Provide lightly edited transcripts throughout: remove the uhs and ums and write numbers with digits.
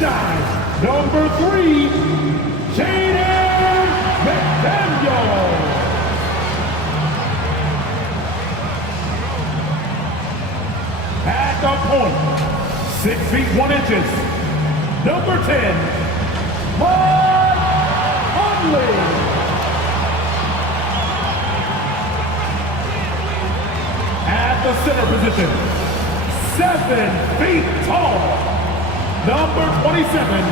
Dive, number 3, Jaden McDaniel. At the point, 6 feet 1 inches, number 10, Mike Hunley. At the center position, 7 feet tall, number 27,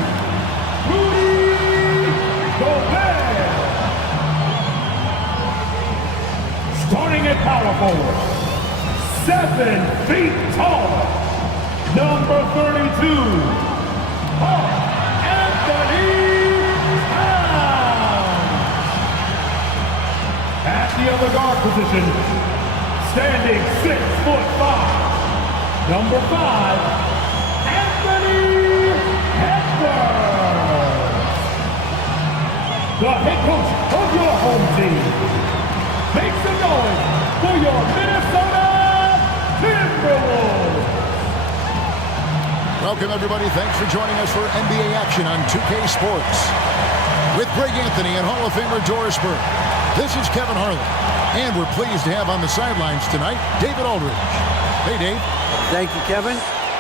Rudy Gobert. Starting at power forward, 7 feet tall, number 32, Anthony Towns. At the other guard position, standing 6'5", number 5, Anthony Edwards. The head coach of your home team makes some noise for your Minnesota Timberwolves. Welcome, everybody. Thanks for joining us for NBA action on 2K Sports. With Greg Anthony and Hall of Famer Doris Burke, this is Kevin Harlan. And we're pleased to have on the sidelines tonight, David Aldridge. Hey, Dave. Thank you, Kevin.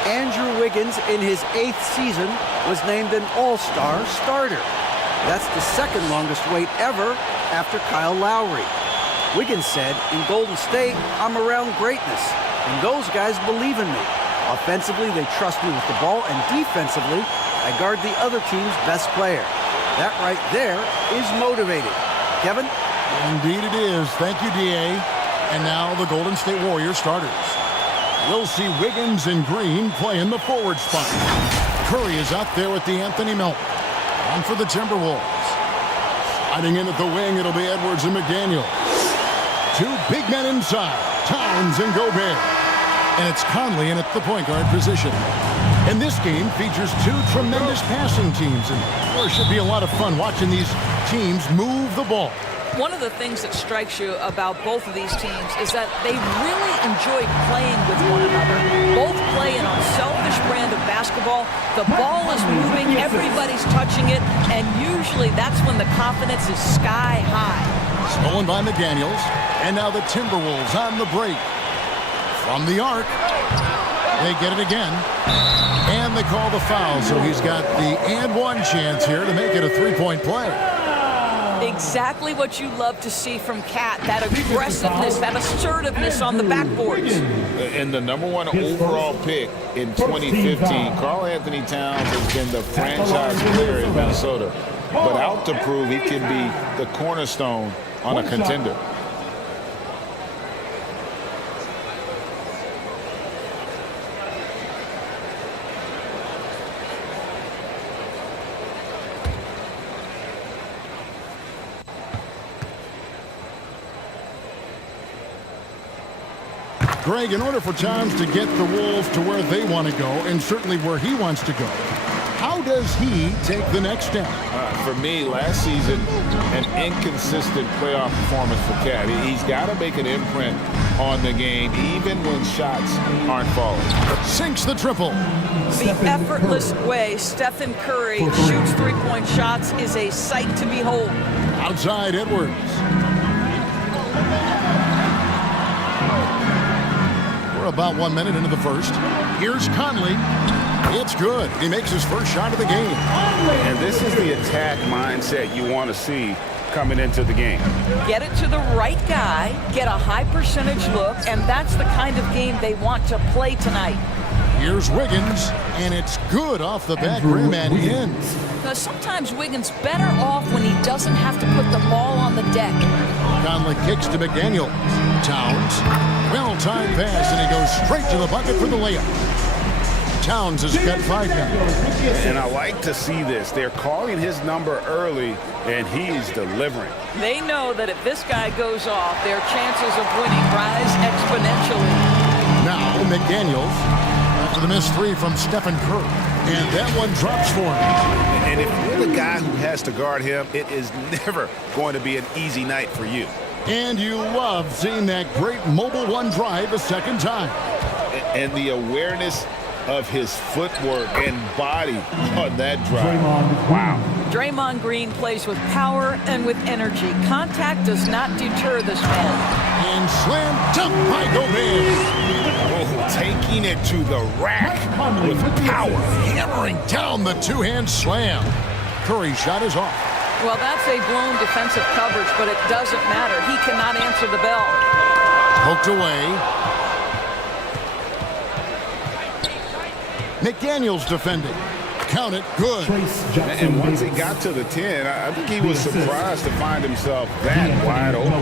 Andrew Wiggins, in his 8th season, was named an All-Star starter. That's the second longest wait ever after Kyle Lowry. Wiggins said, in Golden State, I'm around greatness, and those guys believe in me. Offensively, they trust me with the ball, and defensively, I guard the other team's best player. That right there is motivating. Kevin? Indeed it is. Thank you, D.A. And now the Golden State Warriors starters. We'll see Wiggins and Green play in the forward spot. Curry is out there with the Anthony Melton. On for the Timberwolves. Sliding in at the wing, it'll be Edwards and McDaniel. 2 big men inside, Towns and Gobert. And it's Conley in at the point guard position. And this game features 2 tremendous passing teams. And there should be a lot of fun watching these teams move the ball. One of the things that strikes you about both of these teams is that they really enjoy playing with one another. Both play an unselfish brand of basketball. The ball is moving, everybody's touching it, and usually that's when the confidence is sky high. Stolen by McDaniels, and now the Timberwolves on the break. From the arc, they get it again, and they call the foul, so he's got the and one chance here to make it a 3-point play. Exactly what you love to see from Cat, that aggressiveness, that assertiveness on the backboards. And the #1 overall pick in 2015, Karl Anthony Towns has been the franchise player in Minnesota, but out to prove he can be the cornerstone on a contender. Greg, in order for Towns to get the Wolves to where they want to go, and certainly where he wants to go, how does he take the next step? For me, last season, an inconsistent playoff performance for Cat. He's got to make an imprint on the game, even when shots aren't falling. Sinks the triple. The effortless way Stephen Curry shoots 3-point shots is a sight to behold. Outside Edwards. About 1 minute into the first. Here's Conley. It's good. He makes his first shot of the game. And this is the attack mindset you want to see coming into the game. Get it to the right guy, get a high percentage look, and that's the kind of game they want to play tonight. Here's Wiggins, and it's good off the back rim and in. Because sometimes Wiggins better off when he doesn't have to put the ball on the deck. Conley kicks to McDaniel. Towns, well-timed pass, and he goes straight to the bucket for the layup. Towns has got 5 now. And I like to see this. They're calling his number early, and he's delivering. They know that if this guy goes off, their chances of winning rise exponentially. Now McDaniels after the missed 3 from Stephen Curry. And that one drops for him. And if you're the guy who has to guard him, it is never going to be an easy night for you. And you love seeing that great mobile one drive a second time. And the awareness of his footwork and body on that drive. Wow. Draymond Green plays with power and with energy. Contact does not deter this man. And slam dunk by Gobert. Oh, taking it to the rack with power. Hammering down the two-hand slam. Curry's shot is off. Well, that's a blown defensive coverage, but it doesn't matter. He cannot answer the bell. Poked away. McDaniels defending. Count it, good. And once he got to the 10, I think he was surprised to find himself that wide open.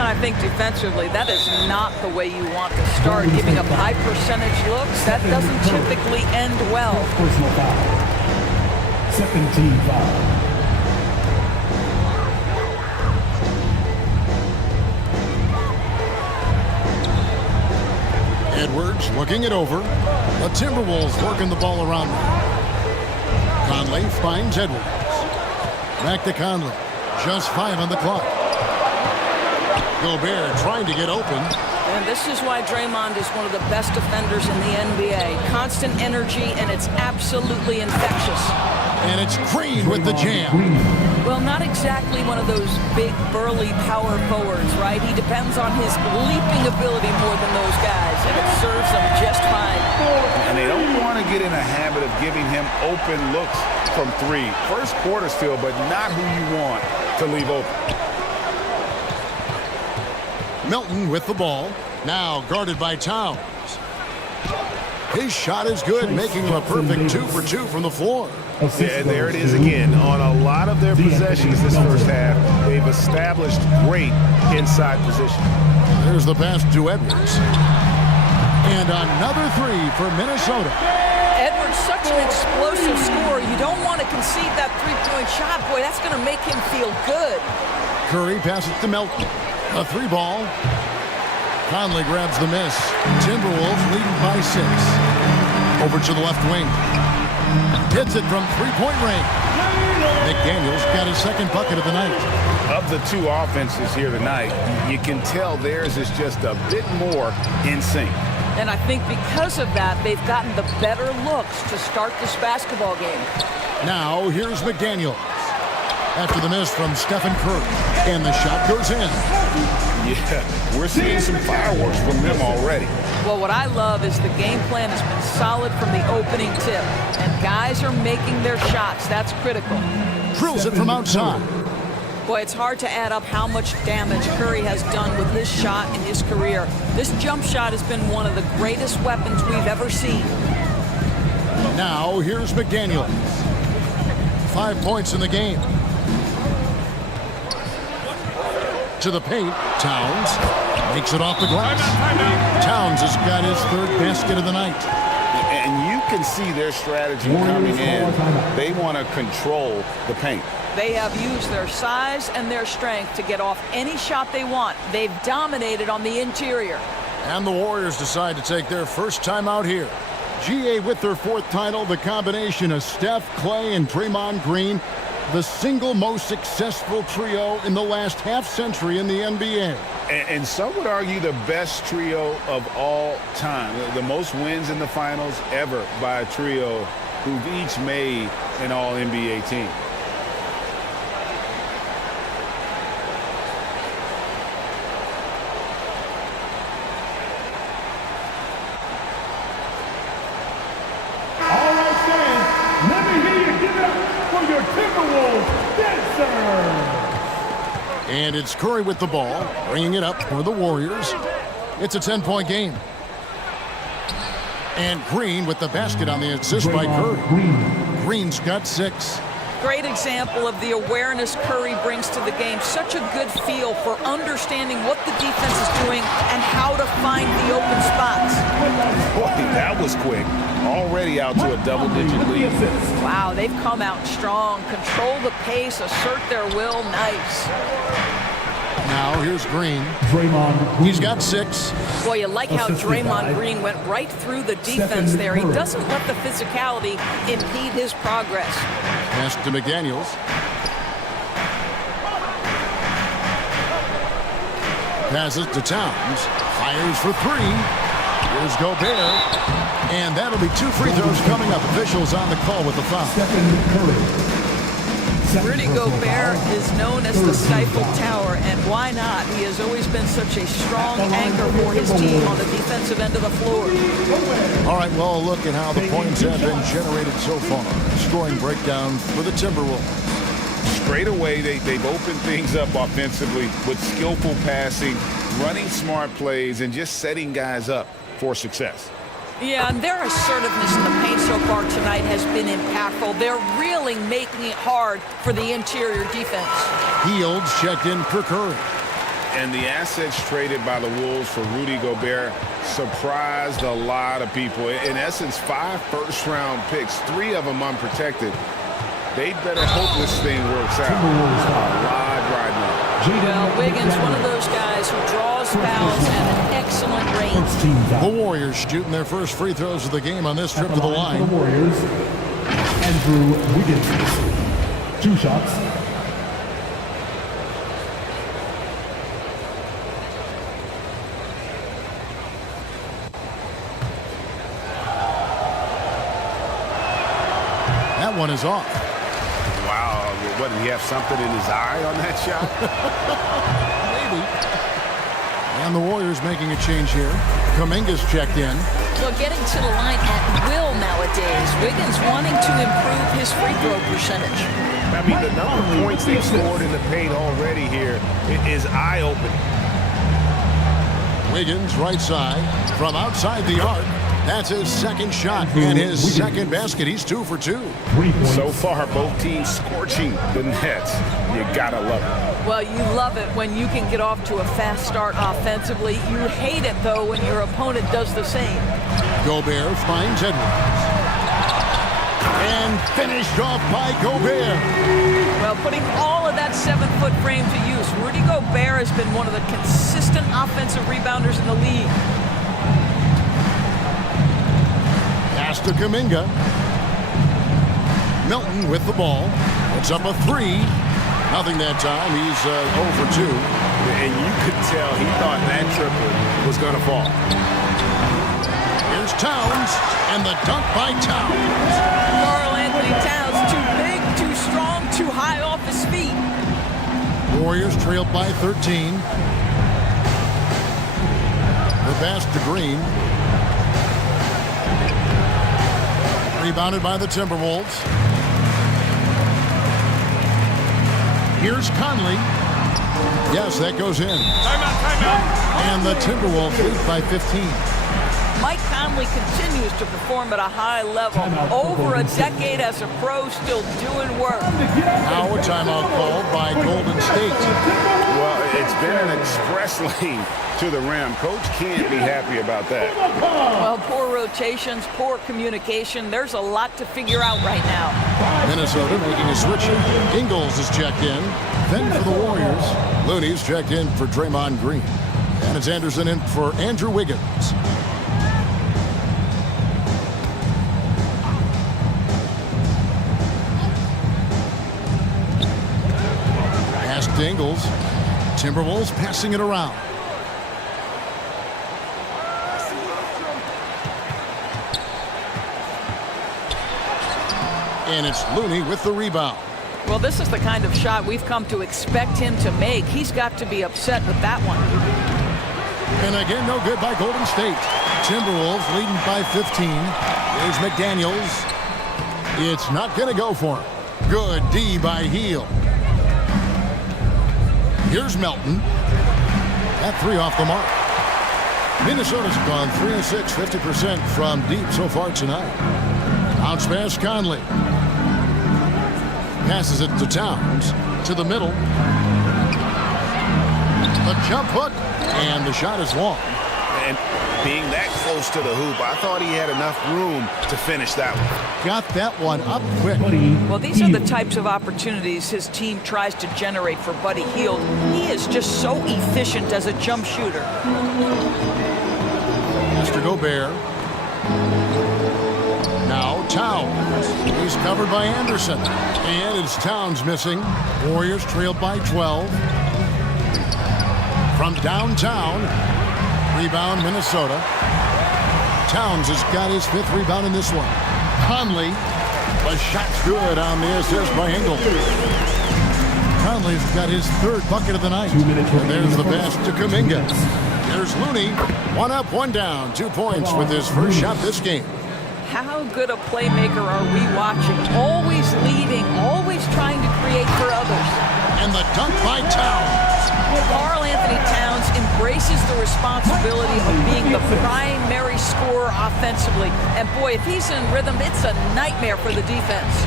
I think defensively, that is not the way you want to start. Giving up high percentage looks, that doesn't typically end well. Personal foul. Second team foul. Edwards looking it over. The Timberwolves working the ball around them. Conley finds Edwards. Back to Conley. Just 5 on the clock. Gobert trying to get open. And this is why Draymond is one of the best defenders in the NBA. Constant energy, and it's absolutely infectious. And it's Green with the jam. Well, not exactly one of those big, burly power forwards, right? He depends on his leaping ability more than those guys, and it serves him just fine. And they don't want to get in a habit of giving him open looks from 3. First quarter still, but not who you want to leave open. Melton with the ball. Now guarded by Towns. His shot is good, making him a perfect 2 for 2 from the floor. Yeah, there it is again. On a lot of their possessions this first half, they've established great inside position. There's the pass to Edwards. And another 3 for Minnesota. Edwards, such an explosive scorer. You don't want to concede that three-point shot. Boy, that's going to make him feel good. Curry passes to Melton. A 3 ball. Conley grabs the miss. Timberwolves leading by 6. Over to the left wing. Hits it from three-point range. McDaniels got his second bucket of the night. Of the 2 offenses here tonight, you can tell theirs is just a bit more in sync. And I think because of that, they've gotten the better looks to start this basketball game. Now, here's McDaniels. After the miss from Stephen Curry. And the shot goes in. Yeah, we're seeing some fireworks from them already. Well, what I love is the game plan has been solid from the opening tip. And guys are making their shots. That's critical. Drills it from outside. Boy, it's hard to add up how much damage Curry has done with his shot in his career. This jump shot has been one of the greatest weapons we've ever seen. Now, here's McDaniels. 5 points in the game. To the paint. Towns makes it off the glass. Towns has got his 3rd basket of the night. And you can see their strategy coming in. They want to control the paint. They have used their size and their strength to get off any shot they want. They've dominated on the interior. And the Warriors decide to take their first time out here. GA with their 4th title, the combination of Steph, Clay, and Draymond Green, the single most successful trio in the last half-century in the NBA. And some would argue the best trio of all time. The most wins in the finals ever by a trio who've each made an All-NBA team. All right, fans, let me hear you give it up for your Timberwolves dancers. And it's Curry with the ball, bringing it up for the Warriors. It's a 10-point game. And Green with the basket on the assist by Curry. Green's got 6. Great example of the awareness Curry brings to the game. Such a good feel for understanding what the defense is doing and how to find the open spots. Boy, that was quick. Already out to a double-digit lead. Wow, they've come out strong. Control the pace, assert their will. Nice. Now here's Green. Draymond. He's got 6. Boy, you like how Draymond Green went right through the defense there. He doesn't let the physicality impede his progress. Pass to McDaniels. Passes to Towns. Fires for 3. Here's Gobert. And that'll be 2 free throws coming up. Officials on the call with the foul. Rudy Gobert is known as the Stifle Tower, and why not? He has always been such a strong anchor for his team on the defensive end of the floor. All right, well, a look at how the points have been generated so far. Scoring breakdown for the Timberwolves. Straight away, they've opened things up offensively with skillful passing, running smart plays, and just setting guys up for success. Yeah, and their assertiveness in the paint so far tonight has been impactful. They're really making it hard for the interior defense. Fields checked in for Curry. And the assets traded by the Wolves for Rudy Gobert surprised a lot of people. In essence, 5 first-round picks, 3 of them unprotected. They better hope this thing works out. A lot right now. Well, Wiggins, one of those guys who draws fouls at an excellent range. The Warriors shooting their first free throws of the game on this trip to the line. The Warriors, Andrew Wiggins. 2 shots. That one is off. Wow, what, did he have something in his eye on that shot? Maybe. And the Warriors making a change here. Kuminga's checked in. Well, getting to the line at will nowadays. Wiggins wanting to improve his free throw percentage. I mean, the number of points they've scored in the paint already here is eye-opening. Wiggins right side from outside the arc. That's his second shot and his second basket. He's 2 for 2. So far, both teams scorching the nets. You gotta love it. Well, you love it when you can get off to a fast start offensively. You hate it, though, when your opponent does the same. Gobert finds Edwards. And finished off by Gobert. Well, putting all of that 7-foot frame to use, Rudy Gobert has been one of the consistent offensive rebounders in the league. Pass to Kuminga. Milton with the ball. It's up a 3. Nothing that time. He's 0 for 2. And you could tell he thought that triple was going to fall. Here's Towns. And the dunk by Towns. Karl Anthony Towns, too big, too strong, too high off his feet. Warriors trailed by 13. The pass to Green. Rebounded by the Timberwolves. Here's Conley. Yes, that goes in. Timeout. And the Timberwolves lead by 15. Mike Conley continues to perform at a high level. Over a decade as a pro, still doing work. Now a timeout called by Golden State. Well, it's been an express lane to the rim. Coach can't be happy about that. Well, poor rotations, poor communication. There's a lot to figure out right now. Minnesota making a switch. Ingles is checked in. Then for the Warriors, Looney's checked in for Draymond Green. And it's Anderson in for Andrew Wiggins. Pass to Ingles. Timberwolves passing it around. And it's Looney with the rebound. Well, this is the kind of shot we've come to expect him to make. He's got to be upset with that one. And again, no good by Golden State. Timberwolves leading by 15. Here's McDaniels. It's not going to go for him. Good D by Heel. Here's Melton. That 3 off the mark. Minnesota's gone 3 of 6, 50% from deep so far tonight. Bounce pass Conley. Passes it to Towns. To the middle. The jump hook. And the shot is long. And being that close to the hoop, I thought he had enough room to finish that one. Got that one up quick. Well, these are the types of opportunities his team tries to generate for Buddy Hield. He is just so efficient as a jump shooter. Mr. Gobert. Now Towns. He's covered by Anderson. And it's Towns missing. Warriors trailed by 12. From downtown. Rebound Minnesota. Towns has got his 5th rebound in this one. Conley, the shot's good on the assist by Ingles. Conley's got his 3rd bucket of the night. And there's the pass to Kuminga. There's Looney. 1 up, 1 down. 2 points with his first shot this game. How good a playmaker are we watching? Always leading, always trying to create for others. And the dunk by Towns. Karl Anthony Towns embraces the responsibility of being the primary scorer offensively. And boy, if he's in rhythm, it's a nightmare for the defense.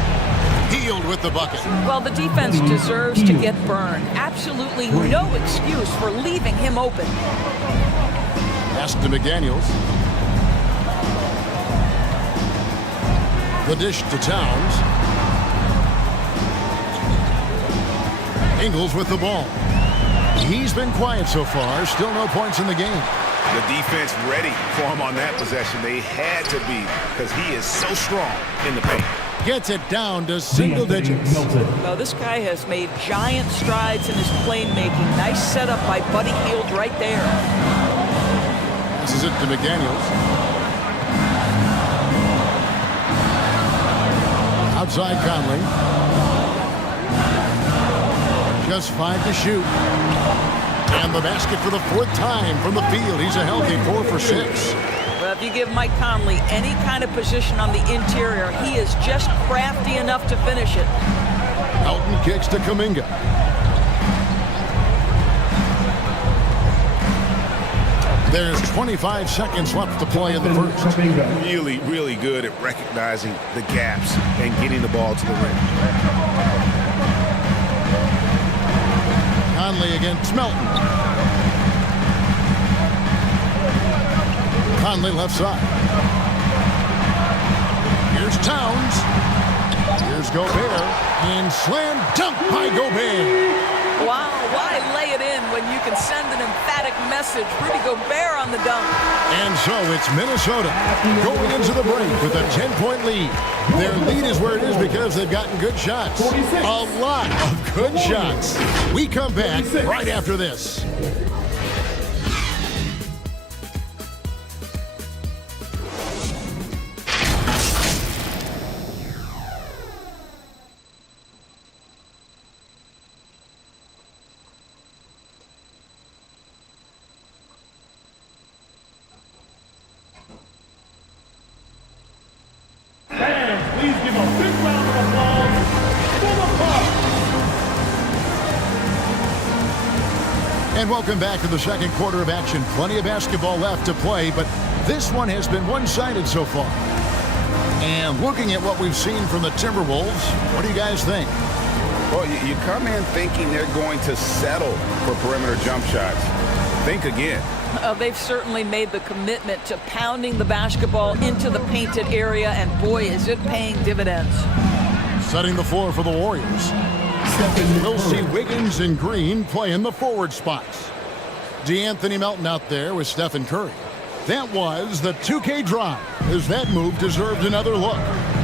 Healed with the bucket. Well, the defense deserves to get burned. Absolutely no excuse for leaving him open. Pass to McDaniels. The dish to Towns. Ingles with the ball. He's been quiet so far. Still no points in the game. The defense ready for him on that possession. They had to be because he is so strong in the paint. Gets it down to single digits. Well, this guy has made giant strides in his playmaking. Nice setup by Buddy Hield right there. This is it to McDaniels. Outside Conley. Just 5 to shoot. And the basket for the 4th time from the field. He's a healthy 4 for 6. Well, if you give Mike Conley any kind of position on the interior, he is just crafty enough to finish it. Elton kicks to Kuminga. There's 25 seconds left to play in the first. Really, really good at recognizing the gaps and getting the ball to the rim. Conley against Melton. Conley left side. Here's Towns. Here's Gobert. And slam dunk by Gobert. Wow, why lay it in when you can send an emphatic message? Rudy Gobert on the dunk. And so it's Minnesota going into the break with a 10-point lead. Their lead is where it is because they've gotten good shots. A lot of good shots. We come back right after this. Please give a big round of applause for the Bucks. And welcome back to the second quarter of action. Plenty of basketball left to play, but this one has been one-sided so far. And looking at what we've seen from the Timberwolves, what do you guys think? Well, you come in thinking they're going to settle for perimeter jump shots. Think again. They've certainly made the commitment to pounding the basketball into the painted area, and boy, is it paying dividends. Setting the floor for the Warriors. We'll see Wiggins and Green play in the forward spots. DeAnthony Melton out there with Stephen Curry. That was the 2K drive, as that move deserved another look.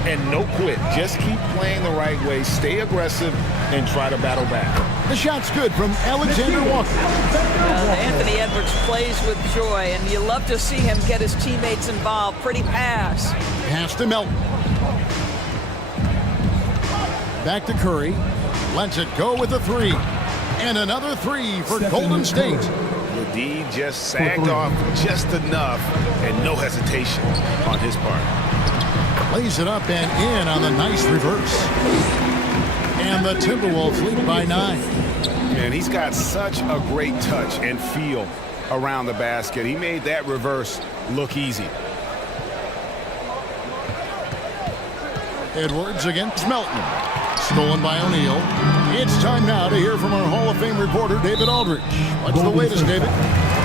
And no quit. Just keep playing the right way, stay aggressive, and try to battle back. The shot's good from Alexander Walker. Anthony Edwards plays with joy, and you love to see him get his teammates involved. Pretty pass. Pass to Melton. Back to Curry. Lets it go with a 3. And another 3 for Golden State. The D just sagged off just enough, and no hesitation on his part. Lays it up and in on the nice reverse. And the Timberwolves lead by 9. Man, he's got such a great touch and feel around the basket. He made that reverse look easy. Edwards against Melton. Stolen by O'Neal. It's time now to hear from our Hall of Fame reporter, David Aldridge. What's the latest, David?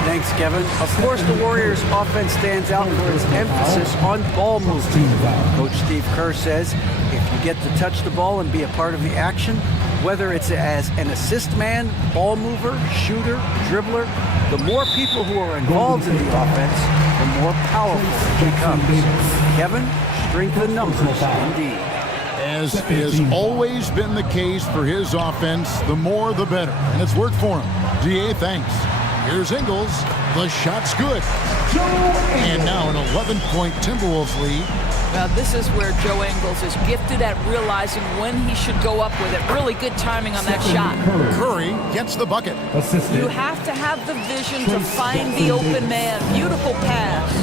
Thanks, Kevin. Of course, the Warriors' offense stands out for its emphasis on ball movement. Coach Steve Kerr says if you get to touch the ball and be a part of the action, whether it's as an assist man, ball mover, shooter, dribbler, the more people who are involved in the offense, the more powerful it becomes. Kevin, strength in numbers, indeed. As has always been the case for his offense, the more the better. And it's worked for him. DA, thanks. Here's Ingles. The shot's good. And now an 11-point Timberwolves lead. Now this is where Joe Ingles is gifted at realizing when he should go up with it. Really good timing on that shot. Curry gets the bucket. You have to have the vision to find the open man. Beautiful pass.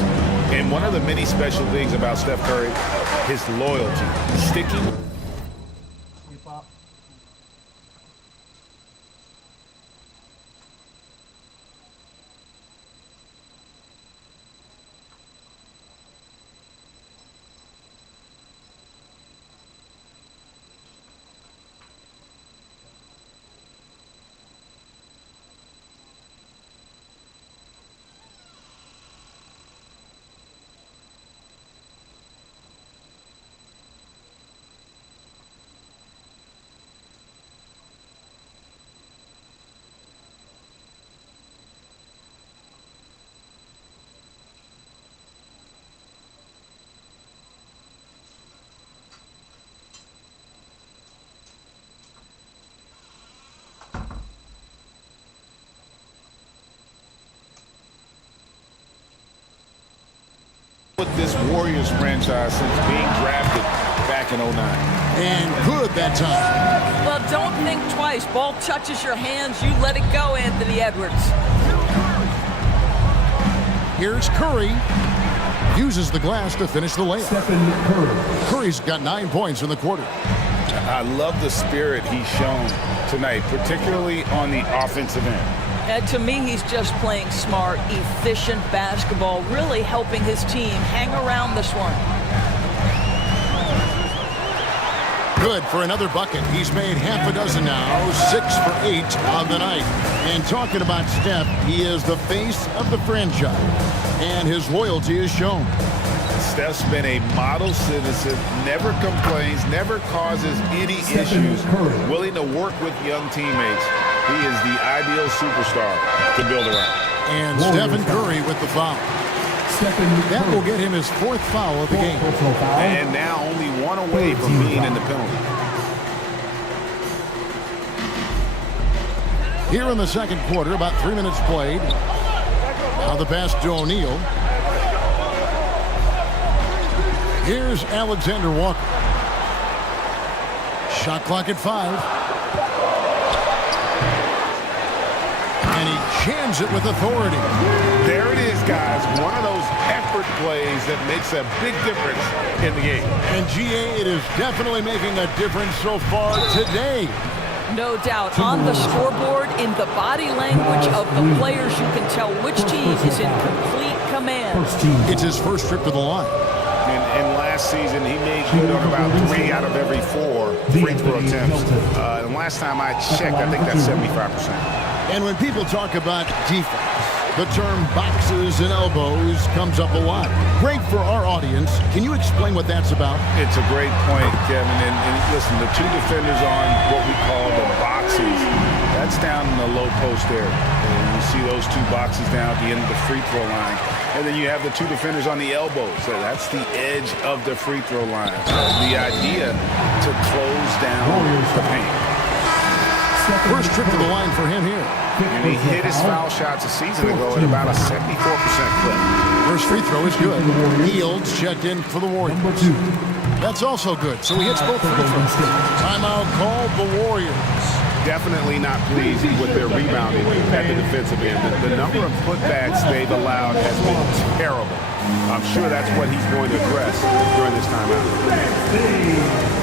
And one of the many special things about Steph Curry, his loyalty, sticking. With this Warriors franchise since being drafted back in 09. And good that time. Well, don't think twice. Ball touches your hands, you let it go, Anthony Edwards. Here's Curry. Uses the glass to finish the layup. Curry's got 9 points in the quarter. I love the spirit he's shown tonight, particularly on the offensive end. To me, he's just playing smart, efficient basketball, really helping his team hang around this one. Good for another bucket. He's made half a dozen now, 6 for 8 on the night. And talking about Steph, he is the face of the franchise, and his loyalty is shown. Steph's been a model citizen, never complains, never causes any issues, willing to work with young teammates. He is the ideal superstar to build around. And Stephen Curry with the foul. That will get him his 4th foul of the game. And now only one away from being in the penalty. Here in the second quarter, about 3 minutes played. Now the pass to O'Neal. Here's Alexander Walker. Shot clock at 5. And he jams it with authority. There it is, guys. One of those effort plays that makes a big difference in the game. And GA, it is definitely making a difference so far today. No doubt. On the scoreboard, in the body language of the players, you can tell which team is in complete command. It's his first trip to the line. And last season, he made good on about 3 out of every 4 free throw attempts. And last time I checked, I think that's 75%. And when people talk about defense, the term boxes and elbows comes up a lot. Great for our audience. Can you explain what that's about? It's a great point, Kevin. And listen, the 2 defenders on what we call the boxes, that's down in the low post area. And you see those 2 boxes down at the end of the free throw line. And then you have the 2 defenders on the elbows. So that's the edge of the free throw line. The idea to close down the paint. First trip to the line for him here. And he hit his foul shots a season ago at about a 74% clip. First free throw is good. Fields checked in for the Warriors. That's also good. So he hits both free throws. Timeout called the Warriors. Definitely not pleased with their rebounding at the defensive end. The number of putbacks they've allowed has been terrible. I'm sure that's what he's going to address during this timeout.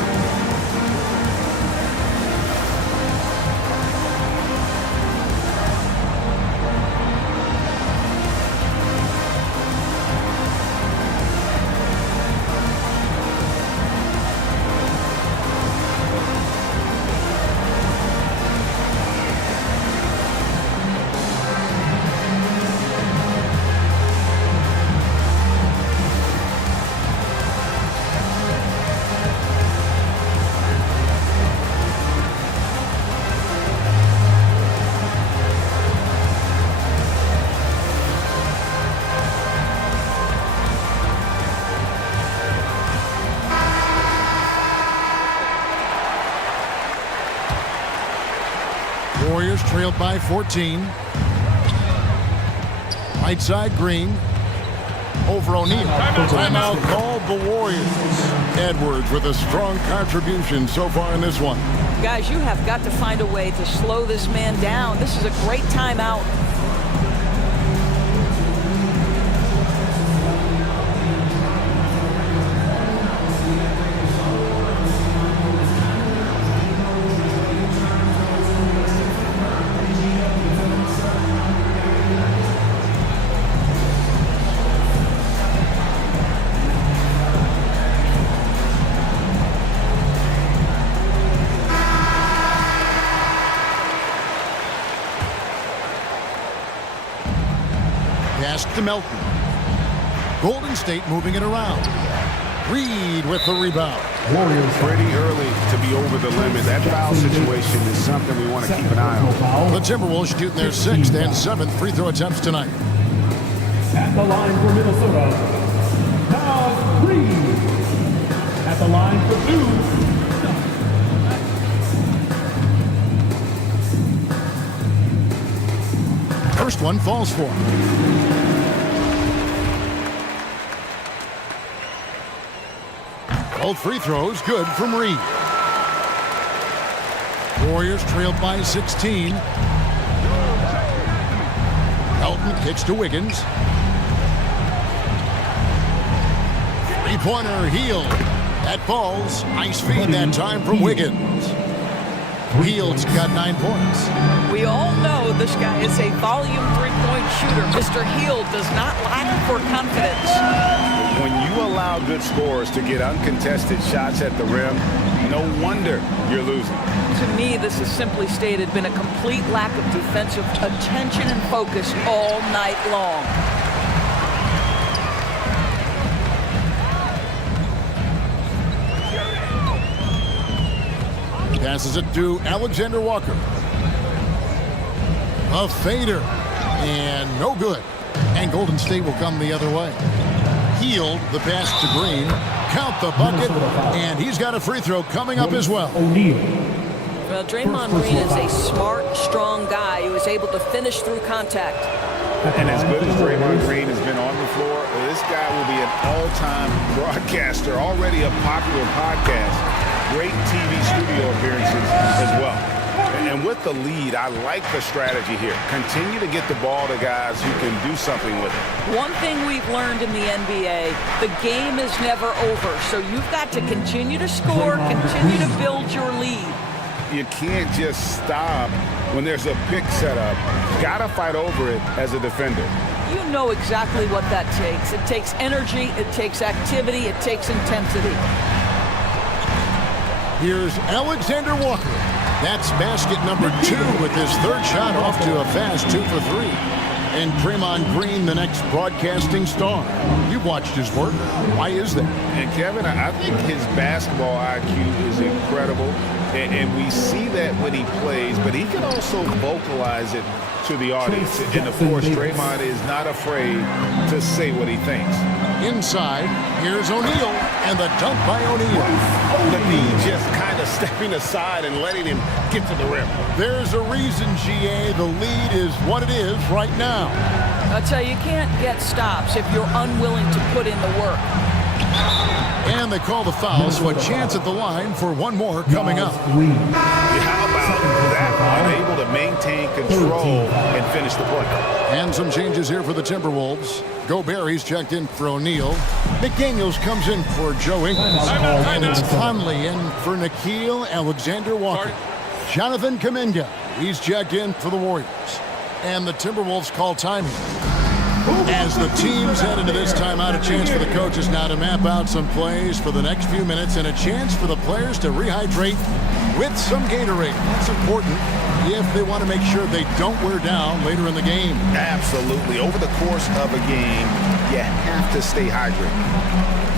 Warriors trailed by 14. Right side, Green. Over O'Neal. Timeout called the Warriors. Edwards with a strong contribution so far in this one. Guys, you have got to find a way to slow this man down. This is a great timeout. Pass to Melton. Golden State moving it around. Reed with the rebound. Warriors pretty early to be over the limit. That foul situation is something we want to keep an eye on. The Timberwolves shooting their 6th and 7th free throw attempts tonight. At the line for Minnesota, Miles Reed. At the line for Duke, First one falls for him. Both free throws good from Reed. Warriors trailed by 16. Melton kicks to Wiggins. Three-pointer, Hield. That falls. Nice feed that time from Wiggins. Hield's got 9 points. We all know this guy is a volume three-point shooter. Mr. Hield does not lack for confidence. When you allow good scorers to get uncontested shots at the rim, no wonder you're losing. To me, this has simply stated been a complete lack of defensive attention and focus all night long. Passes it to Alexander Walker. A fader. And no good. And Golden State will come the other way. Hield the pass to Green. Count the bucket. And he's got a free throw coming up as well. Well, Draymond Green is a smart, strong guy who is able to finish through contact. And as good as Draymond Green has been on the floor, this guy will be an all-time broadcaster, already a popular podcast. Great TV studio appearances as well. And with the lead, I like the strategy here. Continue to get the ball to guys who can do something with it. One thing we've learned in the NBA, the game is never over. So you've got to continue to score, continue to build your lead. You can't just stop when there's a pick set up. Got to fight over it as a defender. You know exactly what that takes. It takes energy, it takes activity, it takes intensity. Here's Alexander Walker. That's basket number 2 with his third shot off to a fast 2 for 3. And Draymond Green, the next broadcasting star. You've watched his work. Why is that? And Kevin, I think his basketball IQ is incredible. And we see that when he plays, but he can also vocalize it to the audience. And of course, Draymond is not afraid to say what he thinks. Inside, here's O'Neal, and the dunk by O'Neal. Levine just kind of stepping aside and letting him get to the rim. There's a reason, GA, the lead is what it is right now. I'll tell you, you can't get stops if you're unwilling to put in the work. And they call the foul, so a chance at the line for one more coming up. How about that? Unable to maintain control and finish the play. And some changes here for the Timberwolves. Gobert, he's checked in for O'Neal. McDaniels comes in for Joe Ingles. Conley in for Nickeil Alexander Walker. Jonathan Kuminga, he's checked in for the Warriors. And the Timberwolves call timing. As the teams head into this timeout, a chance for the coaches now to map out some plays for the next few minutes and a chance for the players to rehydrate with some Gatorade. That's important if they want to make sure they don't wear down later in the game. Absolutely. Over the course of a game, you have to stay hydrated.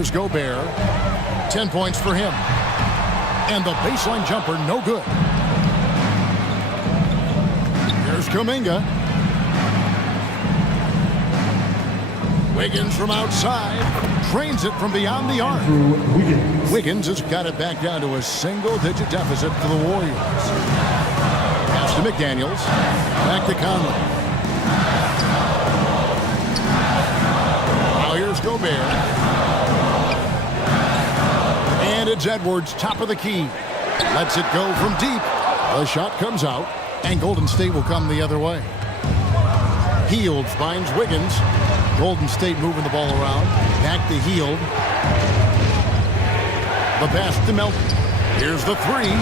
Here's Gobert. 10 points for him. And the baseline jumper, no good. Here's Kuminga. Wiggins from outside. Drains it from beyond the arc. Wiggins has got it back down to a single-digit deficit for the Warriors. Pass to McDaniels. Back to Conley. Now here's Gobert. And it's Edwards, top of the key. Lets it go from deep. The shot comes out, and Golden State will come the other way. Hield finds Wiggins. Golden State moving the ball around. Back to Hield. The pass to Melton. Here's the three.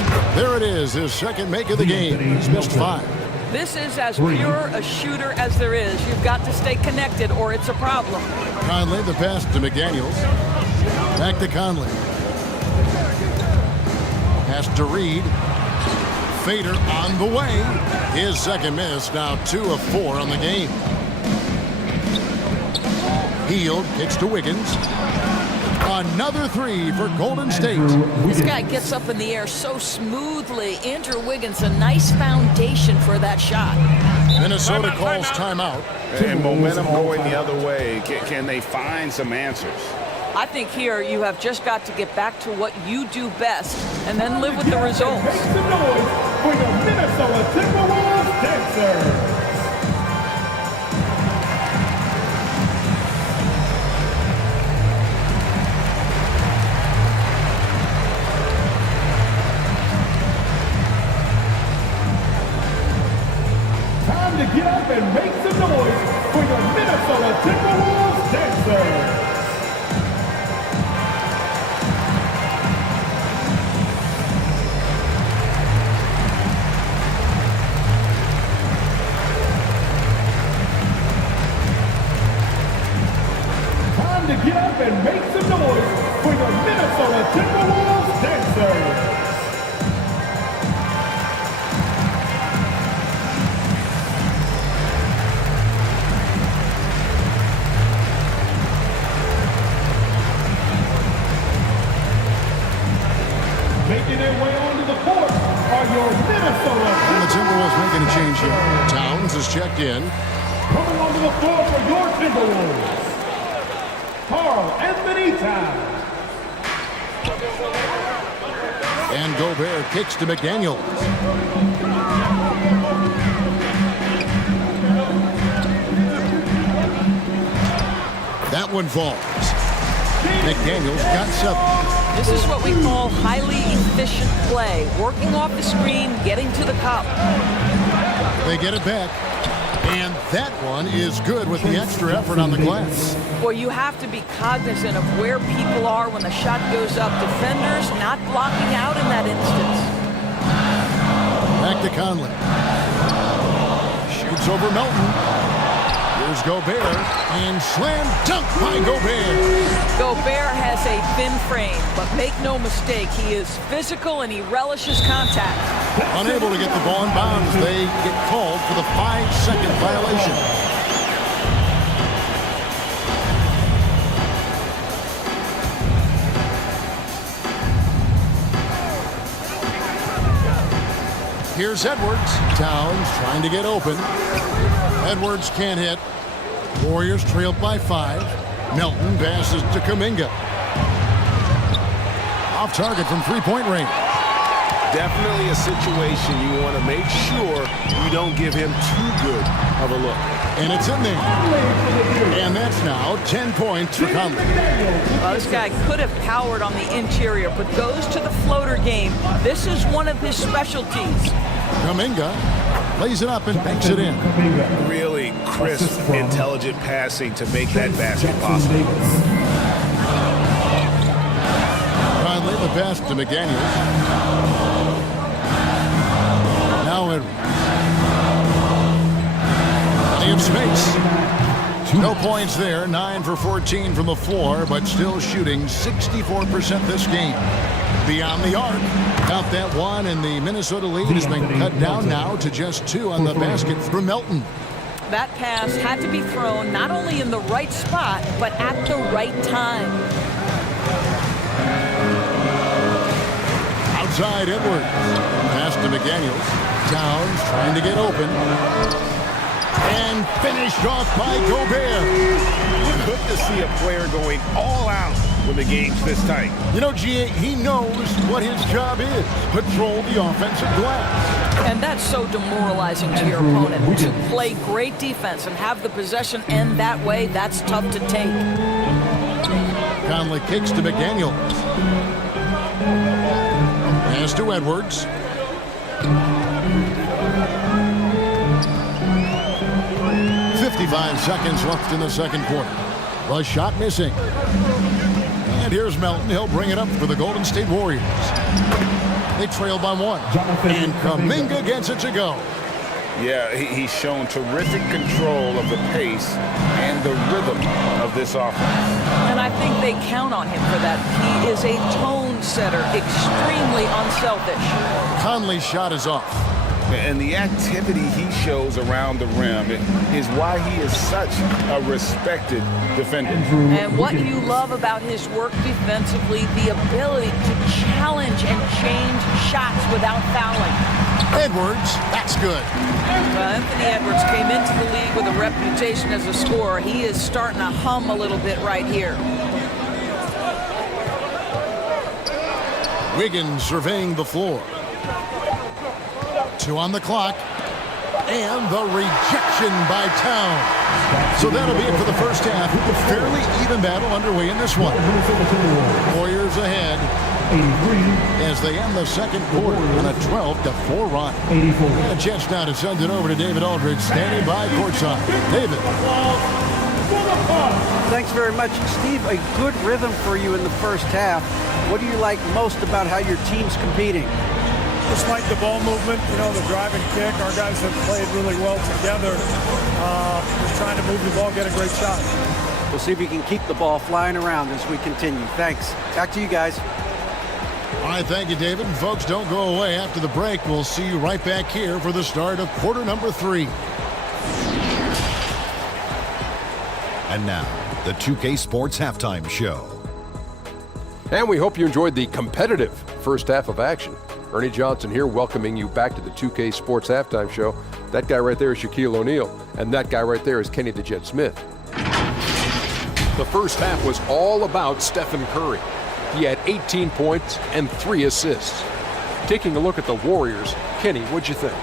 There it is, his second make of the game. He's missed 5. This is as pure a shooter as there is. You've got to stay connected or it's a problem. Conley, the pass to McDaniels. Back to Conley. Pass to Reed. Fader on the way. His second miss, now 2 of 4 on the game. Hield kicks to Wiggins. Another 3 for Golden State. This guy gets up in the air so smoothly. Andrew Wiggins, a nice foundation for that shot. Minnesota calls timeout. And momentum going the other way. Can they find some answers? I think here you have just got to get back to what you do best and then live with the results. Make some noise for the Minnesota Timberwolves dancers. Time to get up and make some noise for your Minnesota Timberwolves dancers. To get up and make some noise for your Minnesota Timberwolves dancers. Making their way onto the court are your Minnesota Timberwolves. And the Timberwolves making a change here. Towns is checked in. Coming onto the floor for your Timberwolves, Karl-Anthony Towns. And Gobert kicks to McDaniels. That one falls. McDaniels got 7. This is what we call highly efficient play. Working off the screen, getting to the cup. They get it back. And that one is good with the extra effort on the glass. Well, you have to be cognizant of where people are when the shot goes up. Defenders not blocking out in that instance. Back to Conley. Shoots over Melton. Here's Gobert. And slam dunk by Gobert. Gobert has a thin frame, but make no mistake, he is physical and he relishes contact. Unable to get the ball in bounds, they get called for the 5-second violation. Here's Edwards. Towns trying to get open. Edwards can't hit. Warriors trailed by 5. Melton passes to Kuminga. Off target from 3-point range. Definitely a situation you want to make sure you don't give him too good of a look. And it's in there. And that's now 10 points for Conley. This guy could have powered on the interior, but goes to the floater game. This is one of his specialties. Kuminga lays it up and banks it in. Really crisp, intelligent passing to make that basket possible. Conley, the pass to McDaniels. Now Edwards. Plenty of space. No points there. 9 for 14 from the floor, but still shooting 64% this game. Beyond the arc. Count that one, and the Minnesota lead has been cut down now to just 2 on the basket for Melton. That pass had to be thrown not only in the right spot, but at the right time. inside Edwards. Pass to McDaniels. Towns trying to get open. And finished off by Gobert. Good to see a player going all out when the game's this tight. You know, G.A., he knows what his job is. Patrol the offensive glass. And that's so demoralizing to your opponent. To play great defense and have the possession end that way, that's tough to take. Conley kicks to McDaniels. Pass to Edwards. 55 seconds left in the second quarter. The shot missing. And here's Melton. He'll bring it up for the Golden State Warriors. They trail by 1. And Kuminga gets it to go. Yeah, he's shown terrific control of the pace and the rhythm of this offense. And I think they count on him for that. He is a tone setter, extremely unselfish. Conley's shot is off. And the activity he shows around the rim is why he is such a respected defender. And what you love about his work defensively, the ability to challenge and change shots without fouling. Edwards, that's good. Anthony Edwards came into the league with a reputation as a scorer. He is starting to hum a little bit right here. Wiggins surveying the floor. 2 on the clock. And the rejection by Towns. So that'll be it for the first half. Fairly even battle underway in this one. Warriors ahead as they end the second quarter on a 12-4 run. A chance now to send it over to David Aldridge, standing by courtside. David. Thanks very much, Steve. A good rhythm for you in the first half. What do you like most about how your team's competing? Just like the ball movement, you know, the drive and kick. Our guys have played really well together. Just trying to move the ball, get a great shot. We'll see if we can keep the ball flying around as we continue. Thanks. Back to you guys. All right, thank you, David. And folks, don't go away. After the break, we'll see you right back here for the start of quarter number 3. And now, the 2K Sports Halftime Show. And we hope you enjoyed the competitive first half of action. Ernie Johnson here, welcoming you back to the 2K Sports Halftime Show. That guy right there is Shaquille O'Neal, and that guy right there is Kenny the Jet Smith. The first half was all about Stephen Curry. He had 18 points and 3 assists. Taking a look at the Warriors, Kenny, what'd you think?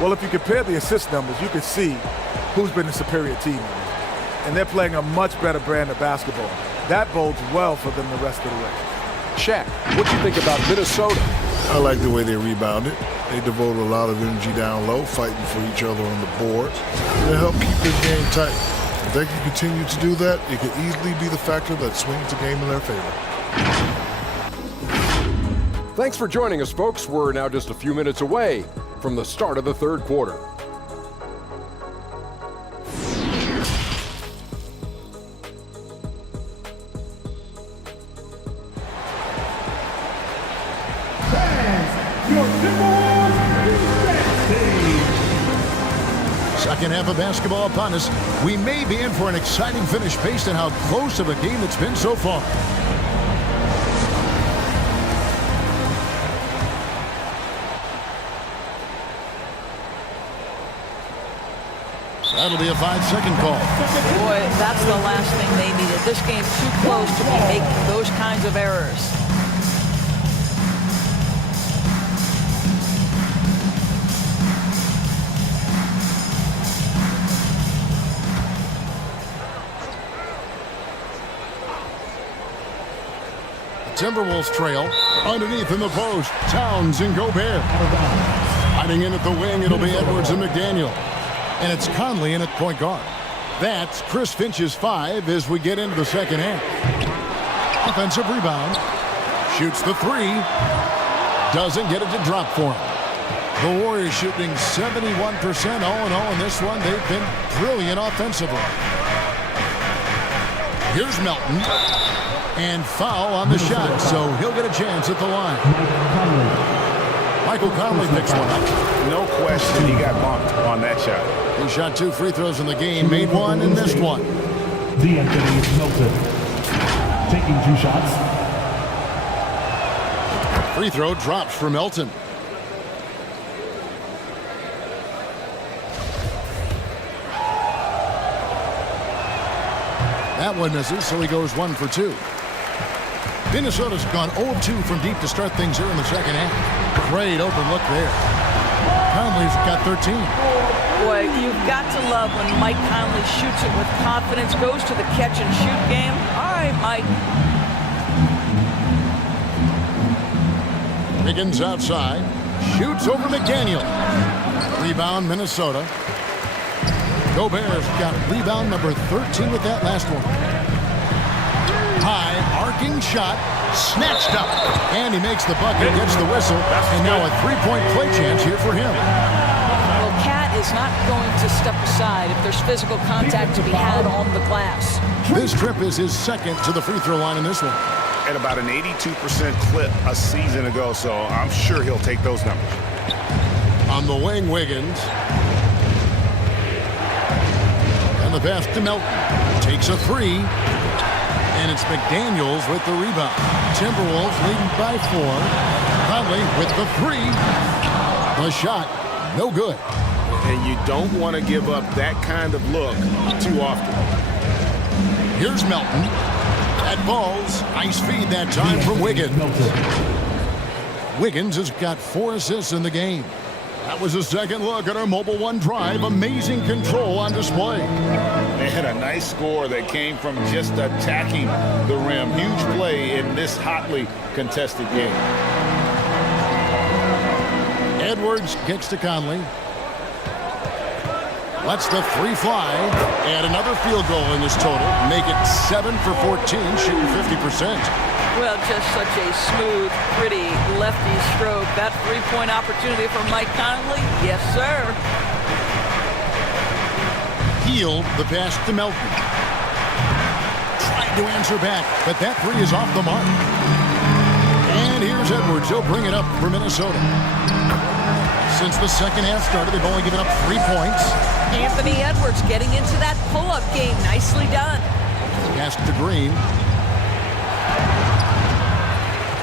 Well, if you compare the assist numbers, you can see who's been the superior team. And they're playing a much better brand of basketball. That bodes well for them the rest of the way. Shaq, what'd you think about Minnesota? I like the way they rebounded. They devoted a lot of energy down low, fighting for each other on the boards. And they helped keep this game tight. If they can continue to do that, it could easily be the factor that swings the game in their favor. Thanks for joining us, folks. We're now just a few minutes away from the start of the third quarter. Second half of basketball upon us. We may be in for an exciting finish based on how close of a game it's been so far. That'll be a 5-second call. Boy, that's the last thing they needed. This game's too close to be making those kinds of errors. Timberwolves trail underneath in the post. Towns and Gobert. Hiding in at the wing, it'll be Edwards and McDaniel. And it's Conley in at point guard. That's Chris Finch's 5 as we get into the second half. Offensive rebound. Shoots the 3. Doesn't get it to drop for him. The Warriors shooting 71% all in all in this one. They've been brilliant offensively. Here's Melton. And foul on the shot, so he'll get a chance at the line. Michael Conley picks one up. No question he got bumped on that shot. He shot 2 free throws in the game, made 1 and missed 1. Anthony Melton taking 2 shots. Free throw drops for Melton. That one misses, so he goes 1 for 2. Minnesota's gone 0 of 2 from deep to start things here in the second half. Great open look there. Conley's got 13. Boy, you've got to love when Mike Conley shoots it with confidence, goes to the catch and shoot game. All right, Mike. Wiggins outside. Shoots over McDaniel. Rebound, Minnesota. Gobert's got rebound number 13 with that last one. High, arcing shot. Snatched up. And he makes the bucket, gets the whistle. And now a three-point play chance here for him. Well, Cat is not going to step aside if there's physical contact to be had on the glass. This trip is his second to the free throw line in this one. At about an 82% clip a season ago, so I'm sure he'll take those numbers. On the wing, Wiggins. And the pass to Melton. Takes a three. And it's McDaniels with the rebound. Timberwolves leading by 4. Conley with the three. The shot, no good. And you don't want to give up that kind of look too often. Here's Melton. That ball's nice feed that time from Wiggins. Wiggins has got 4 assists in the game. That was a second look at our Mobile One drive. Amazing control on display. They had a nice score that came from just attacking the rim. Huge play in this hotly contested game. Edwards gets to Conley. Lets the three fly. And another field goal in this total. Make it 7 for 14, shooting 50%. Well, just such a smooth, pretty lefty stroke. That three-point opportunity for Mike Conley. Yes, sir. Healed the pass to Melton. Tried to answer back, but that three is off the mark. And here's Edwards. He'll bring it up for Minnesota. Since the second half started, they've only given up 3 points. Anthony Edwards getting into that pull-up game. Nicely done. Pass to Green.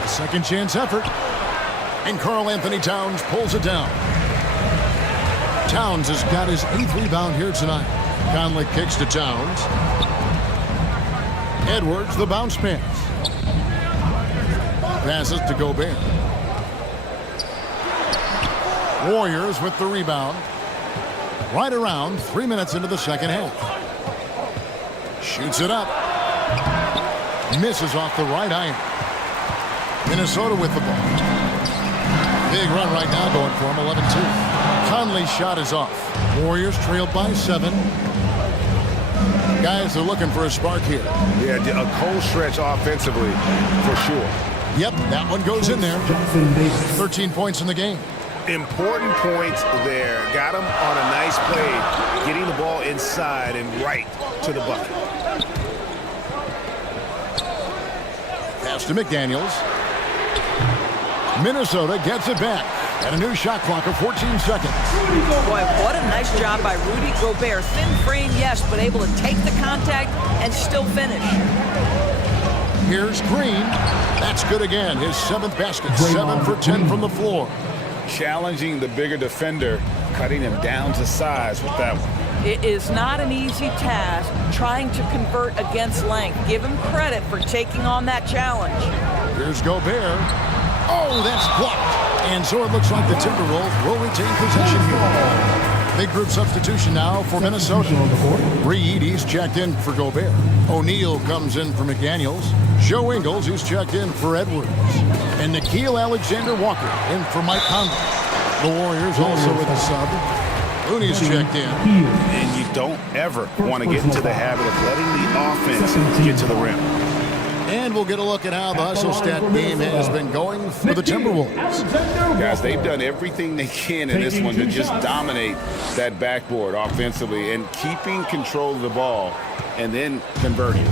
Second chance effort. And Karl Anthony Towns pulls it down. Towns has got his 8th rebound here tonight. Conley kicks to Towns. Edwards, the bounce pass. Passes to Gobert. Warriors with the rebound. Right around 3 minutes into the second half. Shoots it up. Misses off the right iron. Minnesota with the ball. Big run right now going for him, 11-2. Conley's shot is off. Warriors trailed by 7. Guys are looking for a spark here. Yeah, a cold stretch offensively for sure. Yep, that one goes in there. 13 points in the game. Important points there. Got him on a nice play, getting the ball inside and right to the bucket. Pass to McDaniels. Minnesota gets it back at a new shot clock of 14 seconds. Boy, what a nice job by Rudy Gobert. Thin frame, yes, but able to take the contact and still finish. Here's Green. That's good again. His 7th basket. 7 for 10 from the floor. Challenging the bigger defender, cutting him down to size with that one. It is not an easy task trying to convert against length. Give him credit for taking on that challenge. Here's Gobert. Oh, that's blocked. And so it looks like the Timberwolves will retain possession here. Big group substitution now for Minnesota. Reed, he's checked in for Gobert. O'Neal comes in for McDaniels. Joe Ingles, who's checked in for Edwards. And Nickeil Alexander-Walker in for Mike Conley. The Warriors also with a sub. Looney's checked in. And you don't ever want to get into the habit of letting the offense get to the rim. And we'll get a look at how the hustle stat game has been going for the Timberwolves. Guys, they've done everything they can in this one to just dominate that backboard offensively and keeping control of the ball and then converting.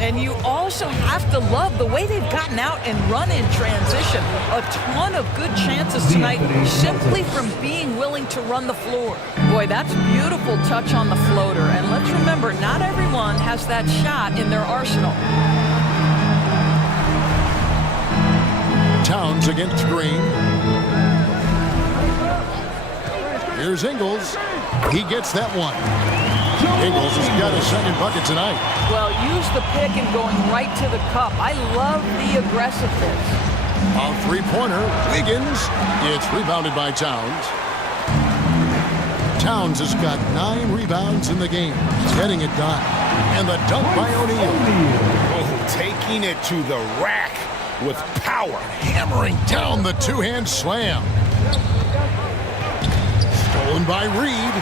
And you also have to love the way they've gotten out and run in transition. A ton of good chances tonight simply from being willing to run the floor. Boy, that's beautiful touch on the floater. And let's remember, not everyone has that shot in their arsenal. Towns against Green. Here's Ingles. He gets that one. Ingles has got his second bucket tonight. Well, use the pick and going right to the cup. I love the aggressiveness. A three-pointer. Wiggins. It's rebounded by Towns. Towns has got 9 rebounds in the game. He's getting it done. And the dunk by O'Neal. Oh, taking it to the rack with power. Hammering down the two-hand slam. Stolen by Reed.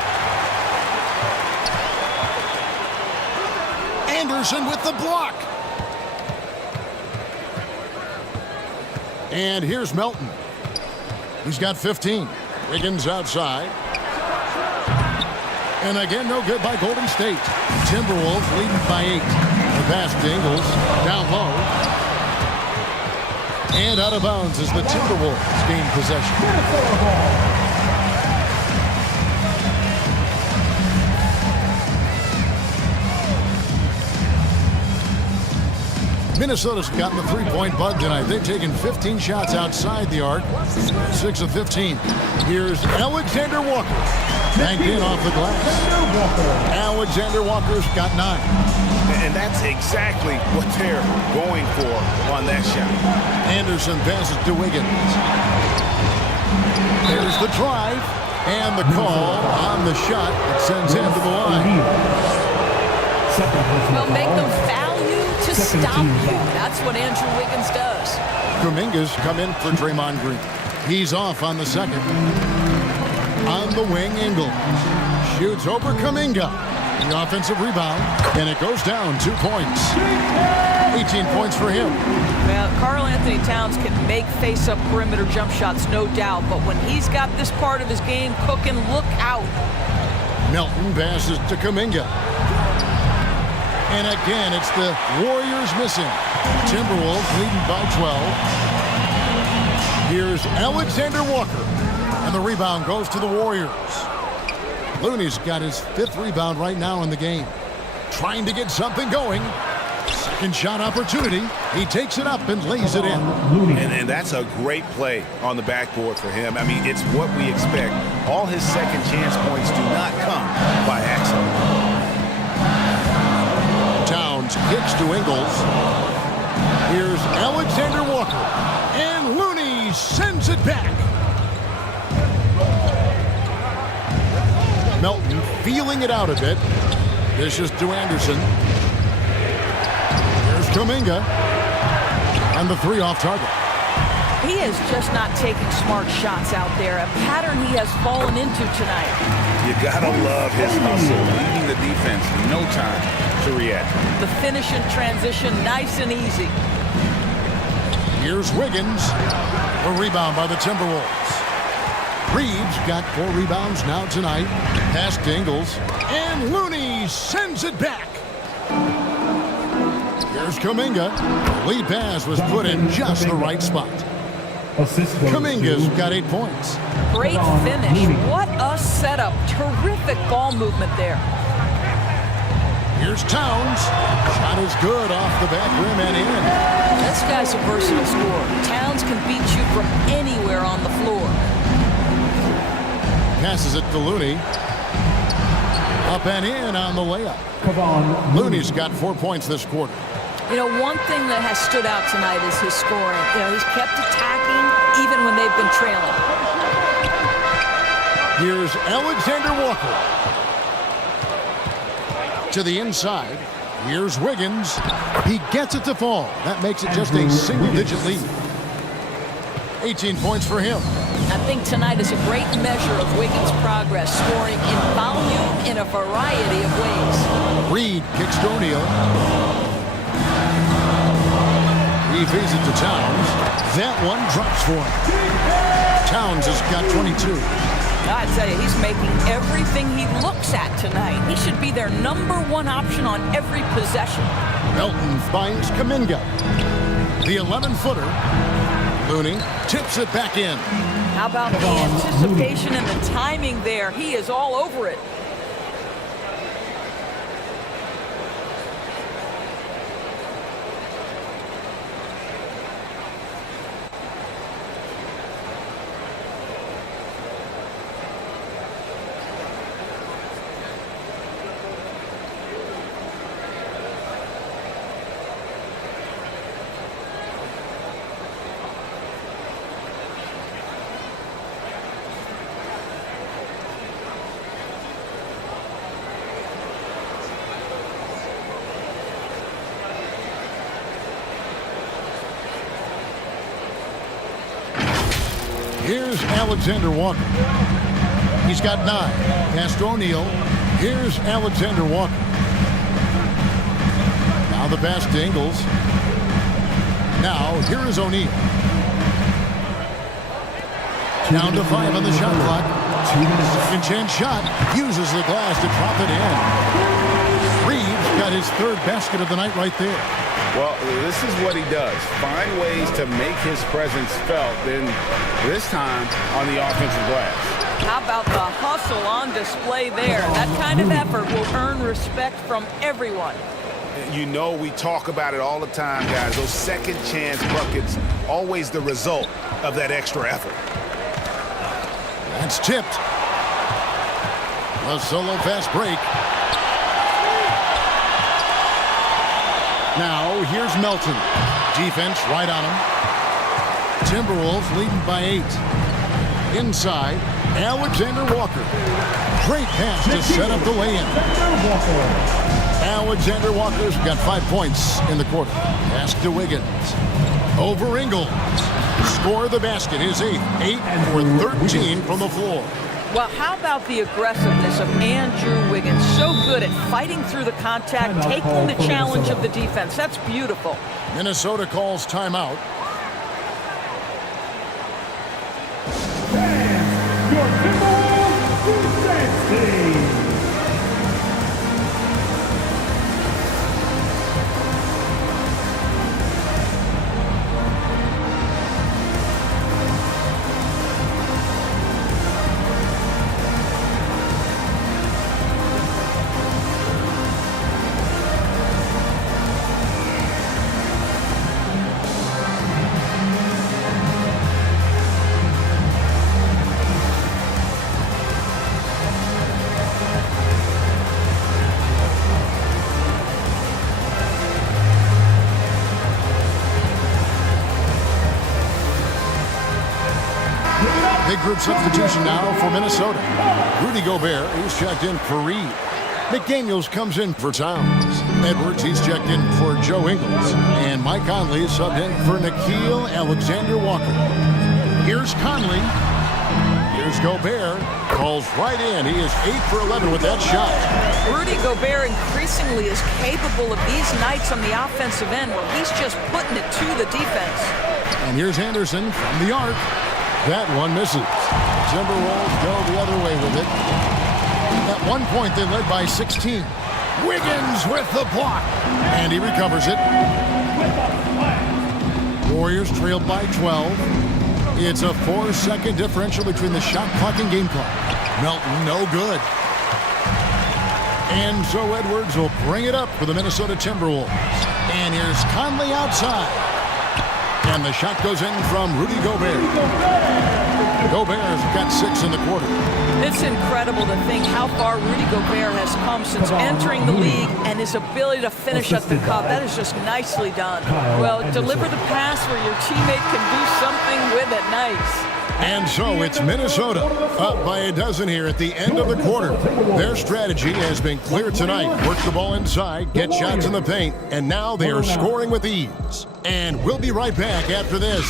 Anderson with the block. And here's Melton. He's got 15. Wiggins outside. And again, no good by Golden State. Timberwolves leading by 8. The pass to Ingles. Down low. And out of bounds as the Timberwolves gain possession. Minnesota's gotten the three-point bug tonight. They've taken 15 shots outside the arc. 6 of 15. Here's Alexander Walker. Banked in off the glass. Alexander Walker's got 9. And that's exactly what they're going for on that shot. Anderson passes to Wiggins. There's the drive. And the call on the shot that sends him to the line. Well, make them foul you to stop you. That's what Andrew Wiggins does. Kuminga's come in for Draymond Green. He's off on the second. On the wing, Ingles shoots over Kuminga. The offensive rebound, and it goes down 2 points. 18 points for him. Well, Karl-Anthony Towns can make face-up perimeter jump shots, no doubt. But when he's got this part of his game cooking, look out. Melton passes to Kuminga. And again, it's the Warriors missing. Timberwolves leading by 12. Here's Alexander Walker. And the rebound goes to the Warriors. Looney's got his 5th rebound right now in the game. Trying to get something going. Second shot opportunity. He takes it up and lays it in. And that's a great play on the backboard for him. I mean, it's what we expect. All his second chance points do not come by accident. Towns kicks to Ingles. Here's Alexander Walker. And Looney sends it back. Melton feeling it out a bit. This is to Anderson. Here's Kuminga. And the 3 off target. He is just not taking smart shots out there. A pattern he has fallen into tonight. You gotta love his hustle, leading the defense, no time to react. The finish in transition, nice and easy. Here's Wiggins. A rebound by the Timberwolves. Reeves got 4 rebounds now tonight. Pass to Ingles. And Looney sends it back. Here's Kuminga. Lead pass was put in just the right spot. Kuminga's got 8 points. Great finish. What a setup. Terrific ball movement there. Here's Towns. Shot is good off the back rim and in. This guy's a versatile scorer. Towns can beat you from anywhere on the floor. Passes it to Looney. Up and in on the layup. Looney's got 4 points this quarter. You know, one thing that has stood out tonight is his scoring. You know, he's kept attacking even when they've been trailing. Here's Alexander Walker. To the inside. Here's Wiggins. He gets it to fall. That makes it just a single-digit lead. 18 points for him. I think tonight is a great measure of Wiggins' progress, scoring in volume in a variety of ways. Reed kicks to O'Neal. He feeds it to Towns. That one drops for him. Towns has got 22. I tell you, he's making everything he looks at tonight. He should be their #1 option on every possession. Melton finds Kuminga. The 11-footer. Looney tips it back in. How about the anticipation and the timing there? He is all over it. Here's Alexander Walker. He's got 9. Pass to O'Neal. Here's Alexander Walker. Now the pass to Ingles. Now here is O'Neal. Down to 5 on the shot clock. Second chance shot. Uses the glass to drop it in. Reeves got his 3rd basket of the night right there. Well, this is what he does. Find ways to make his presence felt, then this time on the offensive glass. How about the hustle on display there? That kind of effort will earn respect from everyone. You know, we talk about it all the time, guys. Those second chance buckets, always the result of that extra effort. That's tipped. A solo fast break. Now here's Melton. Defense right on him. Timberwolves leading by 8. Inside, Alexander Walker. Great pass to set up the lay-in. Alexander Walker's got 5 points in the quarter. Pass to Wiggins. Over Ingles. Score the basket. His 8th. 8 for 13 from the floor. Well, how about the aggressiveness of Andrew Wiggins? So good at fighting through the contact, taking the challenge of the defense. That's beautiful. Minnesota calls timeout. And your Timberwolves defense team. Big group substitution now for Minnesota. Rudy Gobert, he's checked in for Reed. McDaniels comes in for Towns. Edwards, he's checked in for Joe Ingles. And Mike Conley is subbed in for Nickeil Alexander-Walker. Here's Conley. Here's Gobert. Calls right in. He is 8 for 11 with that shot. Rudy Gobert increasingly is capable of these nights on the offensive end where he's just putting it to the defense. And here's Anderson from the arc. That one misses. Timberwolves go the other way with it. At one point, they led by 16. Wiggins with the block. And he recovers it. Warriors trailed by 12. It's a 4-second differential between the shot clock and game clock. Melton, no good. And so Edwards will bring it up for the Minnesota Timberwolves. And here's Conley outside. And the shot goes in from Rudy Gobert. Gobert's got 6 in the quarter. It's incredible to think how far Rudy Gobert has come since entering the league and his ability to finish at the cup. That is just nicely done. Well, deliver the pass where your teammate can do something with it. Nice. And so it's Minnesota up by a dozen here at the end of the quarter. Their strategy has been clear tonight. Work the ball inside, get shots in the paint, and now they are scoring with ease. And we'll be right back after this.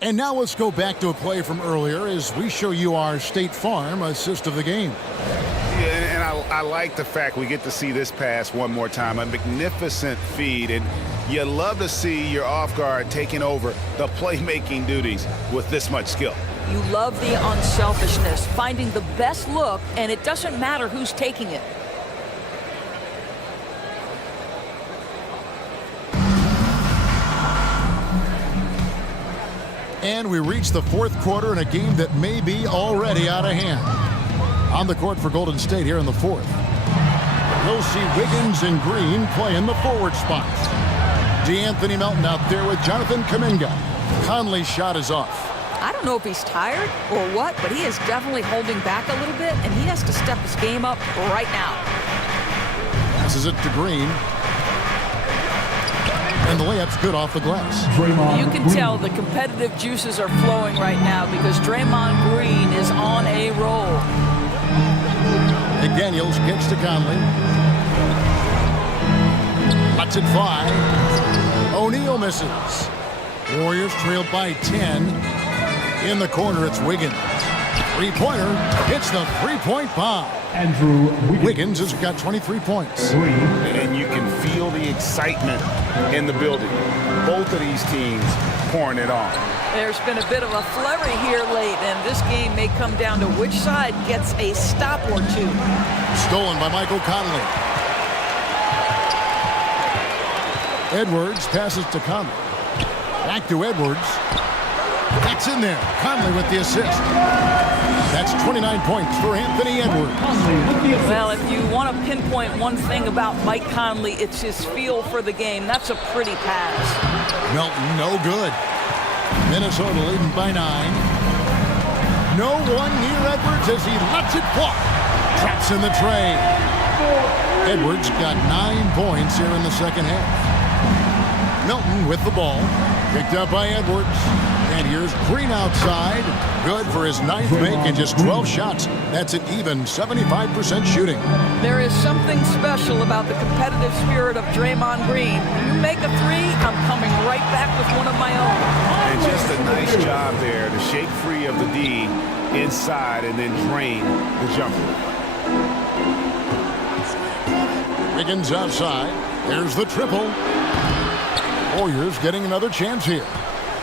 And now let's go back to a play from earlier as we show you our State Farm assist of the game. Yeah, and I like the fact we get to see this pass one more time. A magnificent feed, and you love to see your off guard taking over the playmaking duties with this much skill. You love the unselfishness, finding the best look, and it doesn't matter who's taking it. And we reach the fourth quarter in a game that may be already out of hand. On the court for Golden State here in the fourth. We'll see Wiggins and Green play in the forward spots. DeAnthony Melton out there with Jonathan Kuminga. Conley's shot is off. I don't know if he's tired or what, but he is definitely holding back a little bit, and he has to step his game up right now. Passes it to Green. And the layup's good off the glass. You can tell the competitive juices are flowing right now because Draymond Green is on a roll. McDaniels kicks to Conley. Lets it fly. O'Neal misses. Warriors trailed by 10. In the corner, it's Wiggins. Three-pointer hits the three-point bomb. Andrew Wiggins has got 23 points. And you can feel the excitement in the building. Both of these teams pouring it on. There's been a bit of a flurry here late, and this game may come down to which side gets a stop or two. Stolen by Michael Conley. Edwards passes to Conley. Back to Edwards. That's in there. Conley with the assist. That's 29 points for Anthony Edwards. Well, if you want to pinpoint one thing about Mike Conley, it's his feel for the game. That's a pretty pass. Melton, no good. Minnesota leading by 9. No one near Edwards as he lets it fly. Traps in the tray. Edwards got 9 points here in the second half. Melton with the ball. Picked up by Edwards. And here's Green outside. Good for his 9th make and just 12 shots. That's an even 75% shooting. There is something special about the competitive spirit of Draymond Green. When you make a three, I'm coming right back with one of my own. And just a nice job there to shake free of the D inside and then drain the jumper. Wiggins outside. There's the triple. Warriors getting another chance here.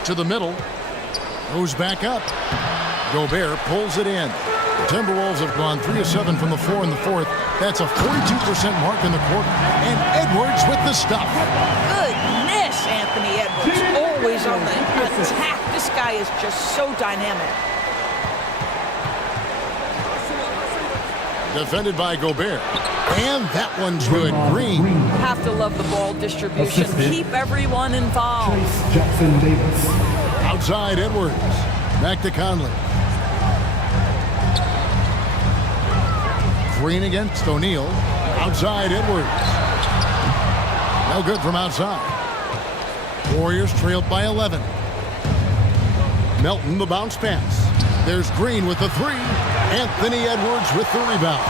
To the middle. Goes back up. Gobert pulls it in. The Timberwolves have gone 3 of 7 from the floor in the fourth. That's a 42% mark in the quarter. And Edwards with the stuff. Goodness, Anthony Edwards. Always on the attack. This guy is just so dynamic. Defended by Gobert. And that one's good. Green. Have to love the ball distribution. Keep everyone involved. Jackson Davis. Outside Edwards. Back to Conley. Green against O'Neal. Outside Edwards. No good from outside. Warriors trailed by 11. Melton the bounce pass. There's Green with the three. Anthony Edwards with the rebound.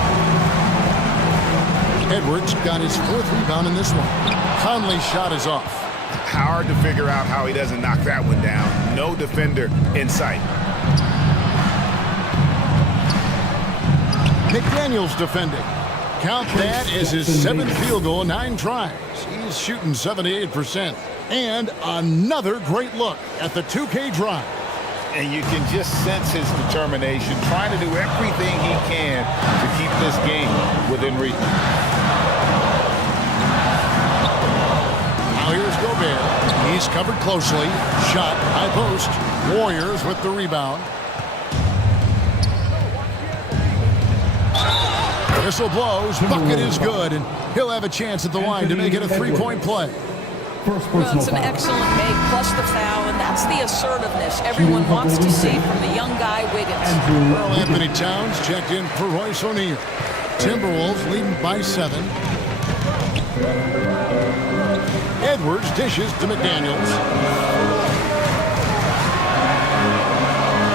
Edwards got his 4th rebound in this one. Conley's shot is off. Hard to figure out how he doesn't knock that one down. No defender in sight. McDaniels defending. Count that as his 7th field goal in 9 tries. He's shooting 78%. And another great look at the 2K drive. And you can just sense his determination, trying to do everything he can to keep this game within reach. Now here's Gobert. He's covered closely. Shot, high post. Warriors with the rebound. Whistle blows. Bucket is good, and he'll have a chance at the line to make it a 3-point play. Well, it's an excellent make, plus the foul, and that's the assertiveness everyone wants to see from the young guy, Wiggins. Earl Anthony Towns checked in for Royce O'Neal. Timberwolves leading by 7. Edwards dishes to McDaniels.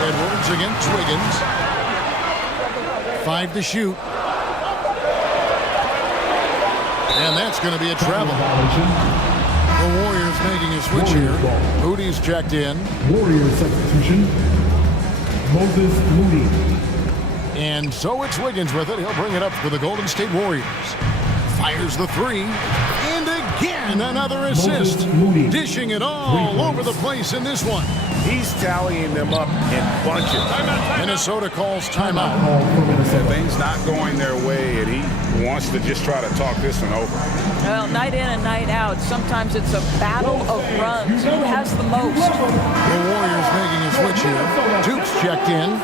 Edwards against Wiggins. 5 to shoot. And that's going to be a travel. The Warriors making a switch here. Moody's checked in. Warriors substitution. Moses Moody. And so it's Wiggins with it. He'll bring it up for the Golden State Warriors. Fires the 3. And again, another assist. Dishing it all over the place in this one. He's tallying them up in bunches. Minnesota calls timeout. Things not going their way, and he wants to just try to talk this one over. Well, night in and night out, sometimes it's a battle of runs. Who has the most? The Warriors making a switch here. Duke's checked in.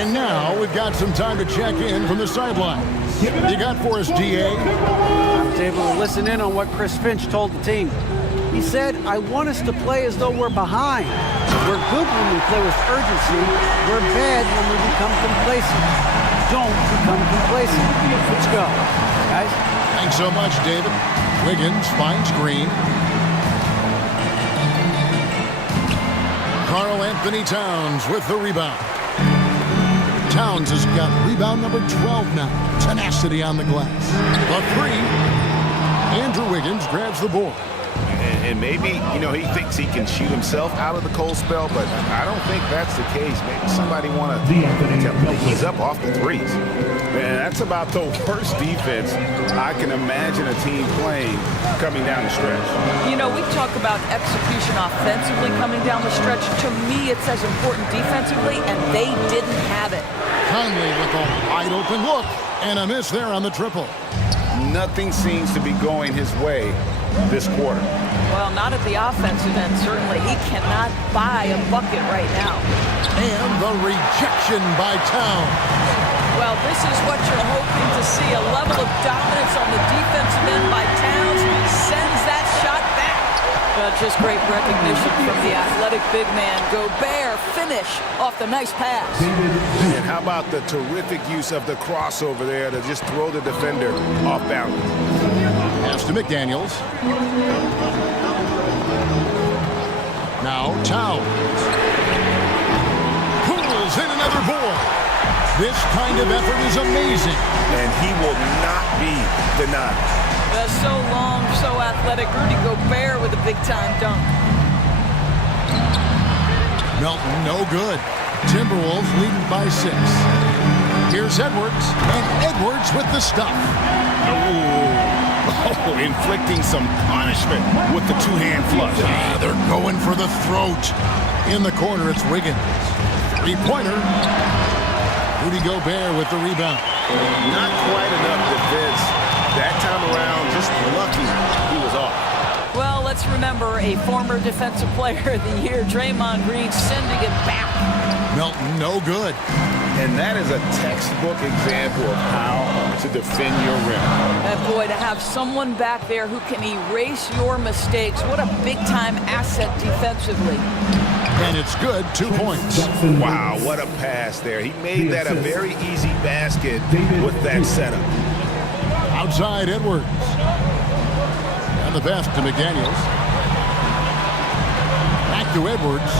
And now we've got some time to check in from the sideline. You got for us, DA? I was able to listen in on what Chris Finch told the team. He said, I want us to play as though we're behind. We're good when we play with urgency. We're bad when we become complacent. Don't become complacent. Let's go, guys. Thanks so much, David. Wiggins finds Green. Karl Anthony Towns with the rebound. Towns has got rebound number 12 now. Tenacity on the glass. The 3. Andrew Wiggins grabs the board. And maybe, he thinks he can shoot himself out of the cold spell, but I don't think that's the case. Maybe somebody want to ease up off the threes. Man, that's about the worst defense I can imagine a team playing coming down the stretch. We talk about execution offensively coming down the stretch. To me, it's as important defensively, and they didn't have it. Conley with a wide open look, and a miss there on the triple. Nothing seems to be going his way this quarter. Well, not at the offensive end, certainly. He cannot buy a bucket right now. And the rejection by Towns. Well, this is what you're hoping to see, a level of dominance on the defensive end by Towns. Sends that shot back. Just great recognition from the athletic big man. Gobert finish off the nice pass. And how about the terrific use of the crossover there to just throw the defender off balance. Pass to McDaniels. Now Towns. Pulls in another board. This kind of effort is amazing. And he will not be denied. So long, so athletic. Rudy Gobert with a big-time dunk. Melton, no good. Timberwolves leading by 6. Here's Edwards, and Edwards with the stuff. Oh, inflicting some punishment with the two-hand flush. They're going for the throat. In the corner, it's Wiggins. Three-pointer. Rudy Gobert with the rebound. Not quite enough defense. That time around, just lucky he was off. Well, let's remember a former defensive player of the year, Draymond Green, sending it back. Melton, no good. And that is a textbook example of how to defend your rim. And boy, to have someone back there who can erase your mistakes, what a big-time asset defensively. And it's good, 2 points. Wow, what a pass there. He made that a very easy basket with that setup. Outside Edwards. And the pass to McDaniels. Back to Edwards.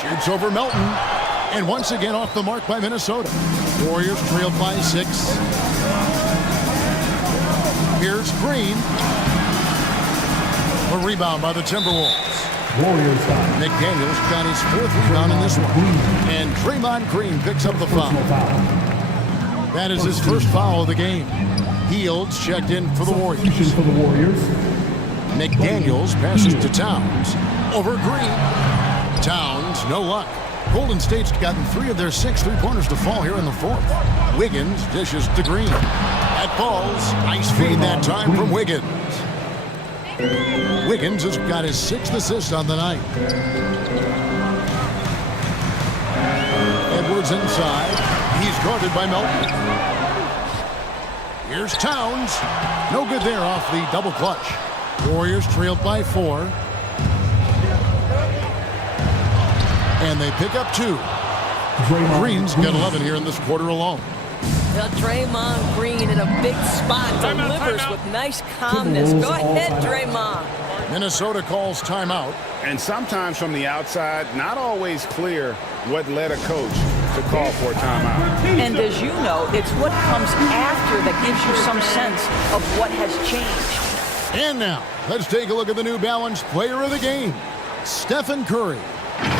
Shoots over Melton. And once again off the mark by Minnesota. Warriors trail by 6. Here's Green. A rebound by the Timberwolves. Warriors foul. McDaniels got his 4th rebound in this one. And Draymond Green picks up the foul. That is his first foul of the game. Fields checked in for the Warriors. McDaniels passes to Towns. Over Green. Towns, no luck. Golden State's gotten 3 of their 6 3-pointers to fall here in the 4th. Wiggins dishes to Green. That falls. Nice fade that time from Wiggins. Wiggins has got his 6th assist on the night. Edwards inside. He's guarded by Melton. Here's Towns. No good there off the double clutch. Warriors trailed by 4. And they pick up 2. Green's got 11 here in this quarter alone. Draymond Green in a big spot, delivers with nice calmness. Go ahead, Draymond. Minnesota calls timeout. And sometimes from the outside, not always clear what led a coach to call for a timeout. And as you know, it's what comes after that gives you some sense of what has changed. And now, let's take a look at the New Balance player of the game, Stephen Curry.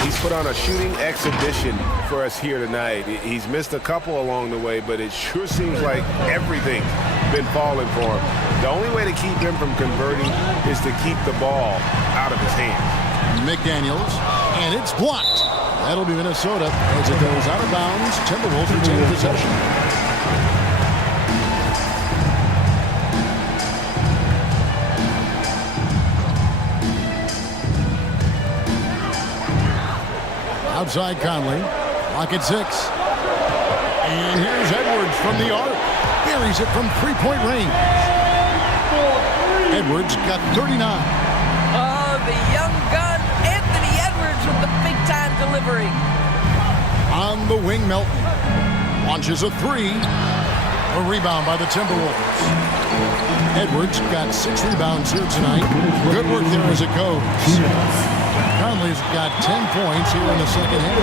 He's put on a shooting exhibition for us here tonight. He's missed a couple along the way, but it sure seems like everything's been falling for him. The only way to keep him from converting is to keep the ball out of his hands. McDaniels, and it's blocked. That'll be Minnesota as it goes out of bounds. Timberwolves retain possession. Outside Conley, lock at 6. And here's Edwards from the arc. Buries it from 3-point range. Edwards got 39. Oh, the young gun, Anthony Edwards with the big-time delivery. On the wing, Melton launches a 3. A rebound by the Timberwolves. Edwards got 6 rebounds here tonight. Good work there as it goes. Conley's got 10 points here in the second half.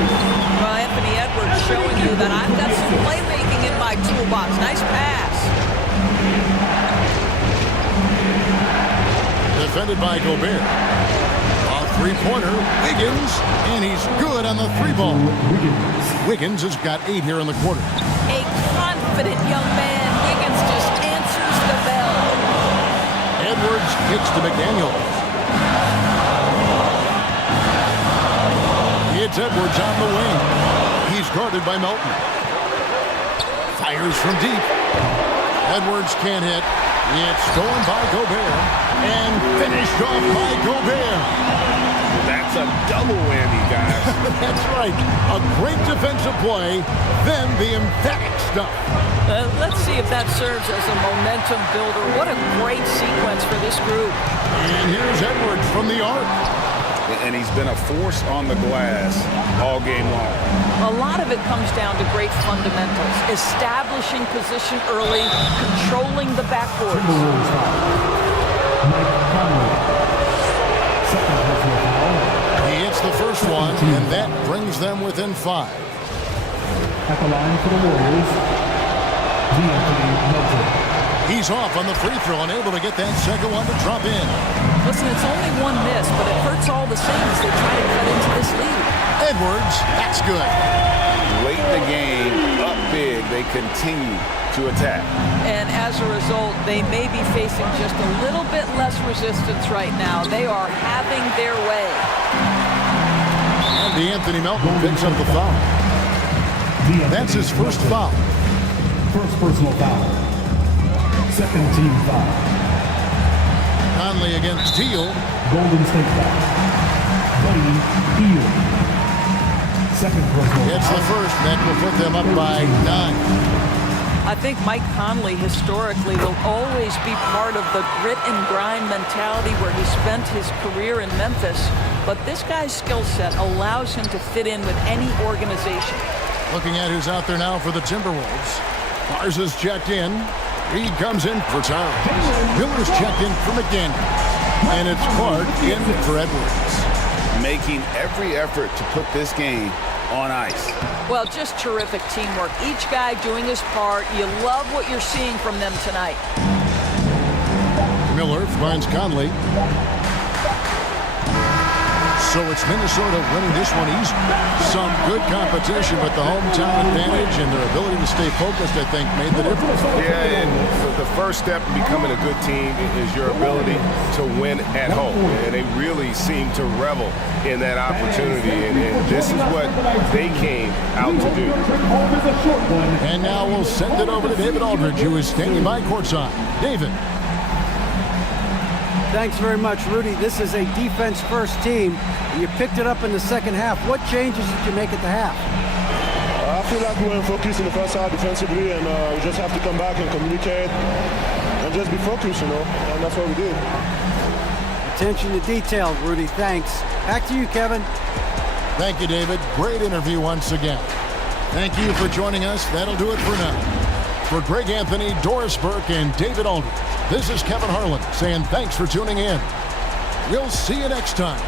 Well, Anthony Edwards showing you that I've got some playmaking in my toolbox. Nice pass. Defended by Gobert. A three-pointer, Wiggins, and he's good on the three ball. Wiggins has got 8 here in the quarter. A confident young man. Wiggins just answers the bell. Edwards kicks to McDaniel. It's Edwards on the wing. He's guarded by Melton. Fires from deep. Edwards can't hit. It's stolen by Gobert and finished off by Gobert. That's a double whammy, guys. That's right. A great defensive play, then the emphatic stuff. Let's see if that serves as a momentum builder. What a great sequence for this group. And here's Edwards from the arc. And he's been a force on the glass all game long. A lot of it comes down to great fundamentals. Establishing position early, controlling the backboard. He hits the first one, and that brings them within 5. At the line for the Warriors, He's off on the free throw and able to get that second one to drop in. Listen, it's only one miss, but it hurts all the same as they try to cut into this lead. Edwards, that's good. Late in the game, up big, they continue to attack. And as a result, they may be facing just a little bit less resistance right now. They are having their way. And Anthony Melton picks up the foul. That's his first foul. First personal foul. Second team foul. Conley against Teal. Golden State foul. Buddy Hield. Second personal foul. It's the first. That will put them up by 9. I think Mike Conley historically will always be part of the grit and grind mentality where he spent his career in Memphis. But this guy's skill set allows him to fit in with any organization. Looking at who's out there now for the Timberwolves. Garza's checked in. Reed comes in for time. Miller's checked in for McDaniel. And it's Clark in for Edwards. Making every effort to put this game on ice. Well, just terrific teamwork. Each guy doing his part. You love what you're seeing from them tonight. Miller finds Conley. So it's Minnesota winning this one easy. Some good competition, but the hometown advantage and their ability to stay focused, I think, made the difference. Yeah, and so the first step in becoming a good team is your ability to win at home. And they really seem to revel in that opportunity. And this is what they came out to do. And now we'll send it over to David Aldridge, who is standing by courtside. David. Thanks very much, Rudy. This is a defense-first team. You picked it up in the second half. What changes did you make at the half? I feel like we were focused in the first half defensively, and we just have to come back and communicate and just be focused, and that's what we did. Attention to detail, Rudy. Thanks. Back to you, Kevin. Thank you, David. Great interview once again. Thank you for joining us. That'll do it for now. For Greg Anthony, Doris Burke, and David Aldridge, this is Kevin Harlan saying thanks for tuning in. We'll see you next time.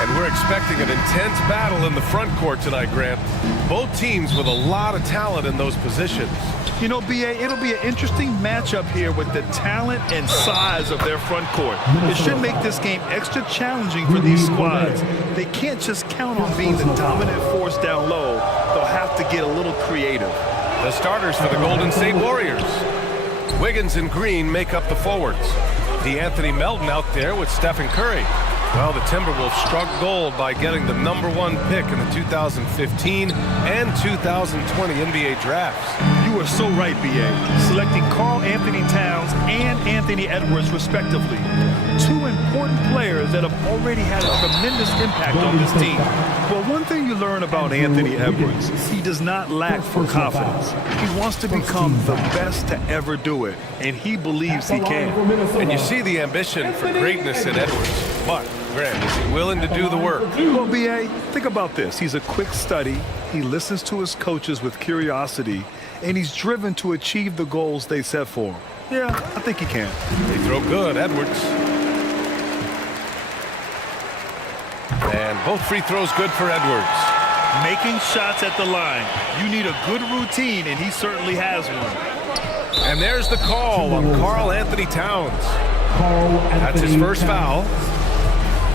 And we're expecting an intense battle in the front court tonight, Grant. Both teams with a lot of talent in those positions. You know, B.A., it'll be an interesting matchup here with the talent and size of their front court. It should make this game extra challenging for these squads. They can't just count on being the dominant force down low. They'll have to get a little creative. The starters for the Golden State Warriors. Wiggins and Green make up the forwards. D'Anthony Melton out there with Stephen Curry. Well, the Timberwolves struck gold by getting the #1 pick in the 2015 and 2020 NBA drafts. You are so right, B.A. Selecting Karl Anthony Towns and Anthony Edwards, respectively. Two important players that have already had a tremendous impact on this team. Well, one thing you learn about Anthony Edwards, he does not lack for confidence. He wants to become the best to ever do it, and he believes he can. And you see the ambition for greatness in Edwards. But, Grant, is he willing to do the work? Well, B.A., think about this. He's a quick study. He listens to his coaches with curiosity, and he's driven to achieve the goals they set for him. Yeah, I think he can. They throw good, Edwards. And both free throws good for Edwards. Making shots at the line. You need a good routine, and he certainly has one. And there's the call on Karl Anthony Towns. That's his first foul.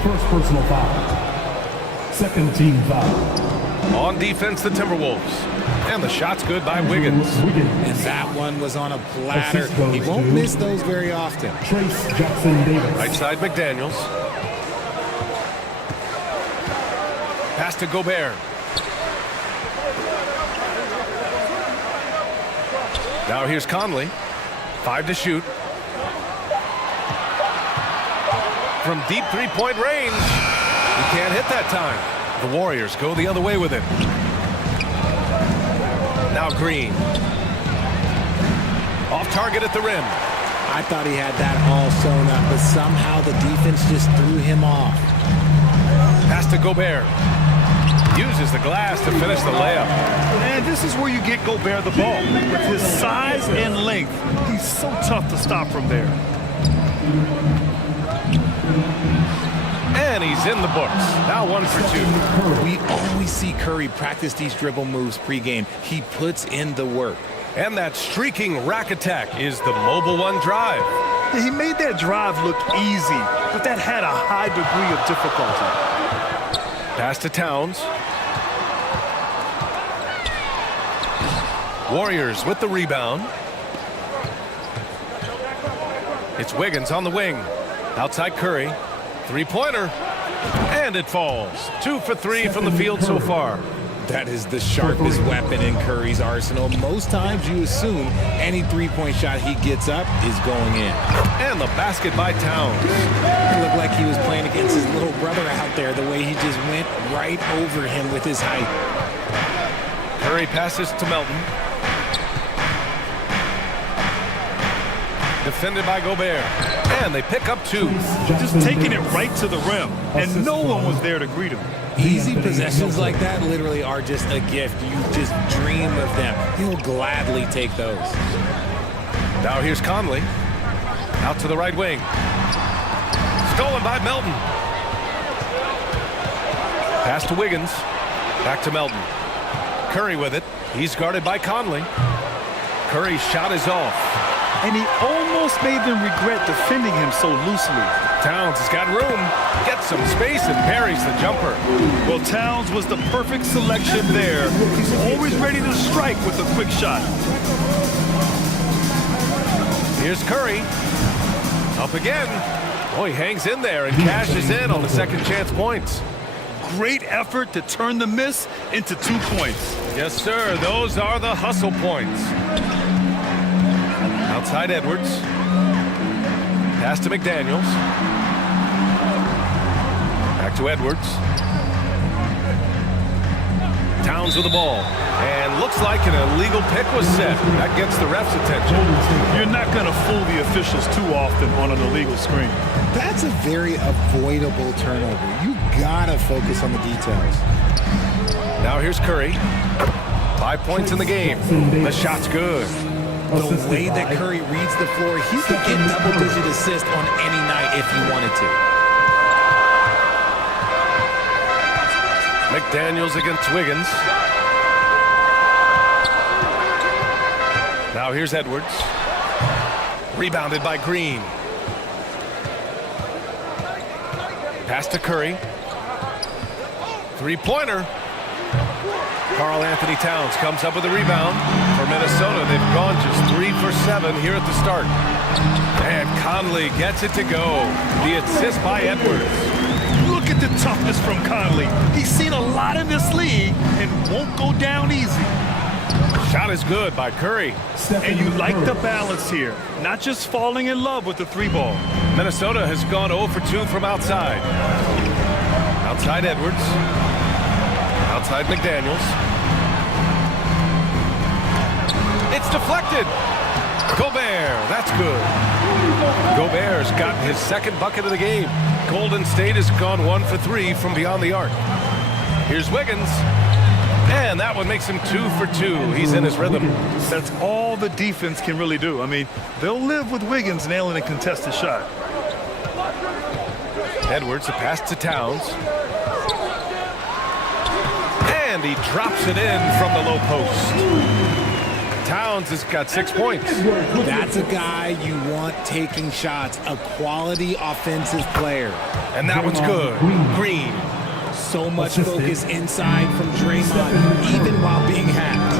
First personal foul. Second team foul. On defense, the Timberwolves. And the shot's good by Wiggins. And that one was on a platter. He won't miss those very often. Trace Jackson-Davis. Right side, McDaniels. Pass to Gobert. Now here's Conley. 5 to shoot. From deep three-point range. He can't hit that time. The Warriors go the other way with it. Now Green. Off target at the rim. I thought he had that all sewn up, but somehow the defense just threw him off. Pass to Gobert. Uses the glass to finish the layup. And this is where you get Gobert the ball. With his size and length, he's so tough to stop from there. And he's in the books. Now 1 for 2. We always see Curry practice these dribble moves pregame. He puts in the work. And that streaking rack attack is the Mobile One drive. He made that drive look easy, but that had a high degree of difficulty. Pass to Towns. Warriors with the rebound. It's Wiggins on the wing. Outside Curry. Three-pointer. And it falls. 2 for 3 from the field so far. That is the sharpest weapon in Curry's arsenal. Most times you assume any three-point shot he gets up is going in. And the basket by Towns. It looked like he was playing against his little brother out there, the way he just went right over him with his height. Curry passes to Melton. Defended by Gobert. And they pick up 2. Just taking it right to the rim, and no one was there to greet him. Easy possessions like that literally are just a gift. You just dream of them. He'll gladly take those. Now here's Conley. Out to the right wing. Stolen by Melton. Pass to Wiggins. Back to Melton. Curry with it. He's guarded by Conley. Curry's shot is off. And he almost made them regret defending him so loosely. Towns has got room, gets some space, and parries the jumper. Well, Towns was the perfect selection there. He's always ready to strike with a quick shot. Here's Curry. Up again. Oh, he hangs in there and cashes in on the second chance points. Great effort to turn the miss into 2 points. Yes, sir. Those are the hustle points. Outside Edwards. Pass to McDaniels. Back to Edwards. Towns with the ball. And looks like an illegal pick was set. That gets the ref's attention. You're not going to fool the officials too often on an illegal screen. That's a very avoidable turnover. You got to focus on the details. Now here's Curry. 5 points in the game. The shot's good. The way that Curry reads the floor, he could get double-digit assists on any night if he wanted to. McDaniels against Wiggins. Now here's Edwards. Rebounded by Green. Pass to Curry. Three-pointer. Karl Anthony Towns comes up with a rebound. For Minnesota, they've gone just 3 for 7 here at the start. And Conley gets it to go. The assist by Edwards. Look at the toughness from Conley. He's seen a lot in this league and won't go down easy. Shot is good by Curry. And you like the balance here. Not just falling in love with the 3-ball. Minnesota has gone 0 for 2 from outside. Outside Edwards. Outside McDaniels. It's deflected. Gobert, that's good. Gobert's gotten his second bucket of the game. Golden State has gone 1 for 3 from beyond the arc. Here's Wiggins. And that one makes him 2 for 2. He's in his rhythm. That's all the defense can really do. I mean, they'll live with Wiggins nailing a contested shot. Edwards, a pass to Towns. And he drops it in from the low post. Towns has got 6 points. That's a guy you want taking shots, a quality offensive player. And that one's good. Green. So much focus inside from Draymond, even while being hacked.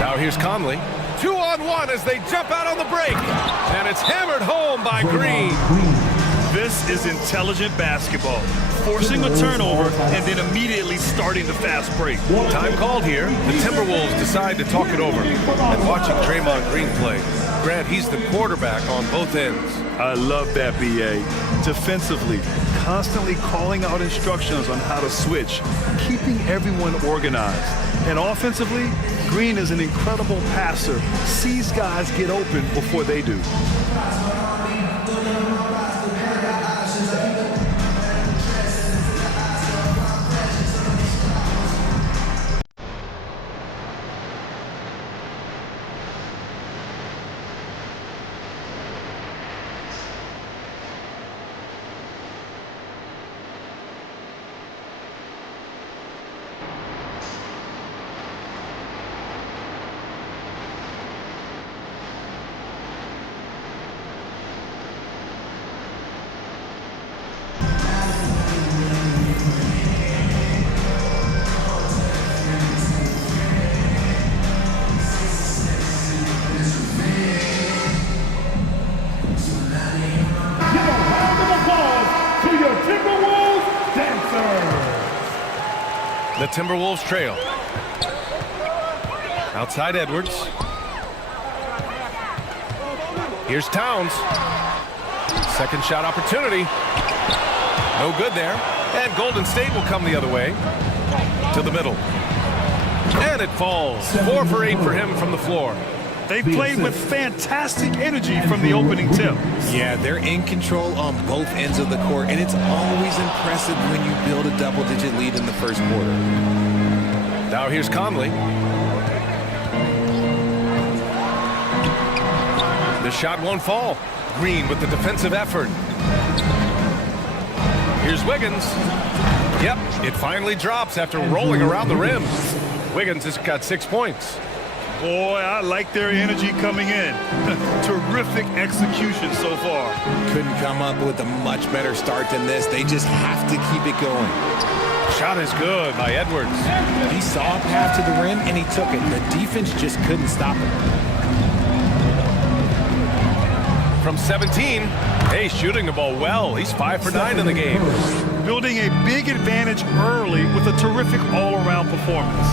Now here's Conley. 2-on-1 as they jump out on the break. And it's hammered home by Green. This is intelligent basketball. Forcing a turnover and then immediately starting the fast break. Time called here. The Timberwolves decide to talk it over. And watching Draymond Green play. Grant, he's the quarterback on both ends. I love that, B.A. Defensively, constantly calling out instructions on how to switch, keeping everyone organized. And offensively, Green is an incredible passer, sees guys get open before they do. The Timberwolves trail. Outside Edwards. Here's Towns. Second shot opportunity. No good there. And Golden State will come the other way. To the middle. And it falls. 4 for 8 for him from the floor. They played with fantastic energy from the opening tip. Yeah, they're in control on both ends of the court, and it's always impressive when you build a double-digit lead in the first quarter. Now here's Conley. The shot won't fall. Green with the defensive effort. Here's Wiggins. Yep, it finally drops after rolling around the rim. Wiggins has got 6 points. Boy, I like their energy coming in. Terrific execution so far. Couldn't come up with a much better start than this. They just have to keep it going. Shot is good by Edwards. He saw a path to the rim, and he took it. The defense just couldn't stop it. From 17, hey, shooting the ball well. He's 5 for 9 in the game. Building a big advantage early with a terrific all-around performance.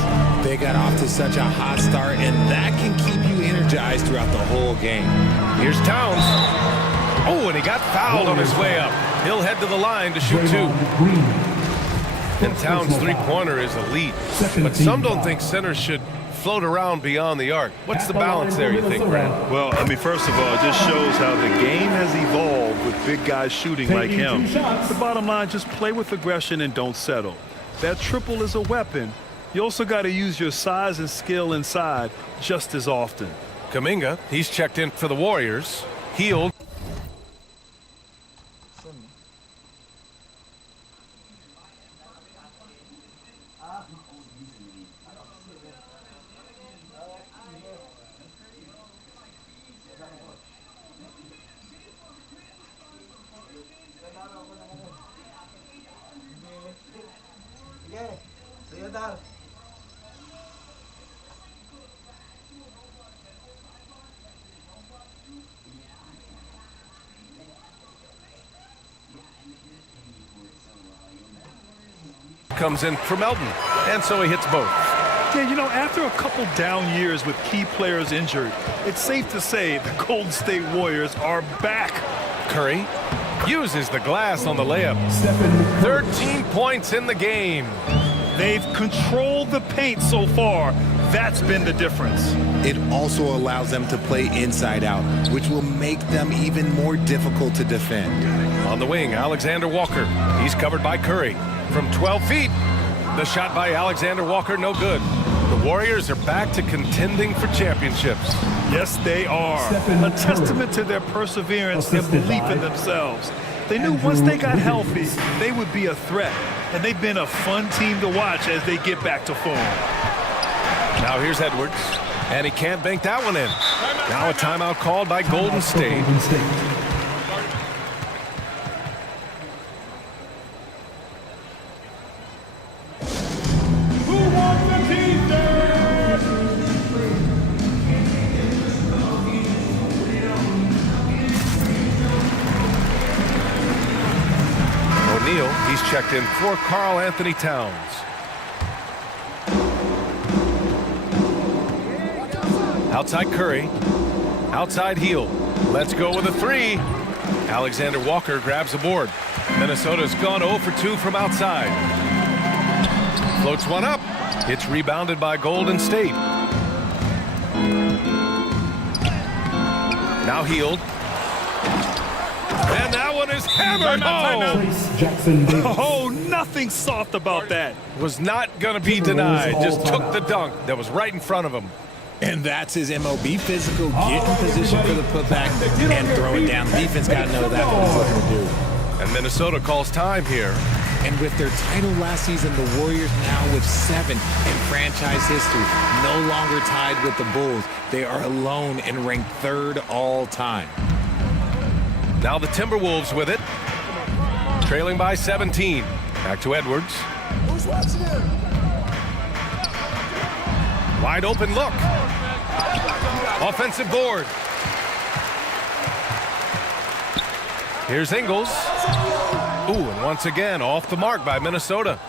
They got off to such a hot start, and that can keep you energized throughout the whole game. Here's Towns. Oh, and he got fouled on his way up. He'll head to the line to shoot 2. And Towns' three-pointer is elite. But some don't think centers should float around beyond the arc. What's the balance there, you think, Brad? Well, I mean, first of all, it just shows how the game has evolved with big guys shooting like him. The bottom line, just play with aggression and don't settle. That triple is a weapon. You also got to use your size and skill inside just as often. Kuminga, he's checked in for the Warriors. Healed. Comes in for Melton, and so he hits both. Yeah, you know, after a couple down years with key players injured, it's safe to say the Golden State Warriors are back. Curry uses the glass on the layup. 13 points in the game. They've controlled the paint so far. That's been the difference. It also allows them to play inside out, which will make them even more difficult to defend. On the wing, Alexander Walker. He's covered by Curry. From 12 feet, the shot by Alexander Walker, no good. The Warriors are back to contending for championships. Yes, they are. A testament to their perseverance and belief in themselves. They knew once they got healthy, they would be a threat. And they've been a fun team to watch as they get back to form. Now here's Edwards, and he can't bank that one in. Now a timeout called by Golden State. O'Neal, he's checked in for Karl Anthony Towns. Outside Curry. Outside Heel. Let's go with a 3. Alexander Walker grabs the board. Minnesota's gone 0 for 2 from outside. Floats one up. It's rebounded by Golden State. Now Heald. And that one is hammered home. Trace Jackson Davis. Oh, nothing soft about that. Was not going to be denied. Just took the dunk that was right in front of him. And that's his MOB, physical, get in position for the putback and throw it down. Defense got to know that's what he's looking to do. And Minnesota calls time here. And with their title last season, the Warriors now with 7 in franchise history, no longer tied with the Bulls. They are alone and ranked 3rd all time. Now the Timberwolves with it, trailing by 17. Back to Edwards. Who's watching him? Wide open look. Offensive board. Here's Ingles. Ooh, and once again, off the mark by Minnesota.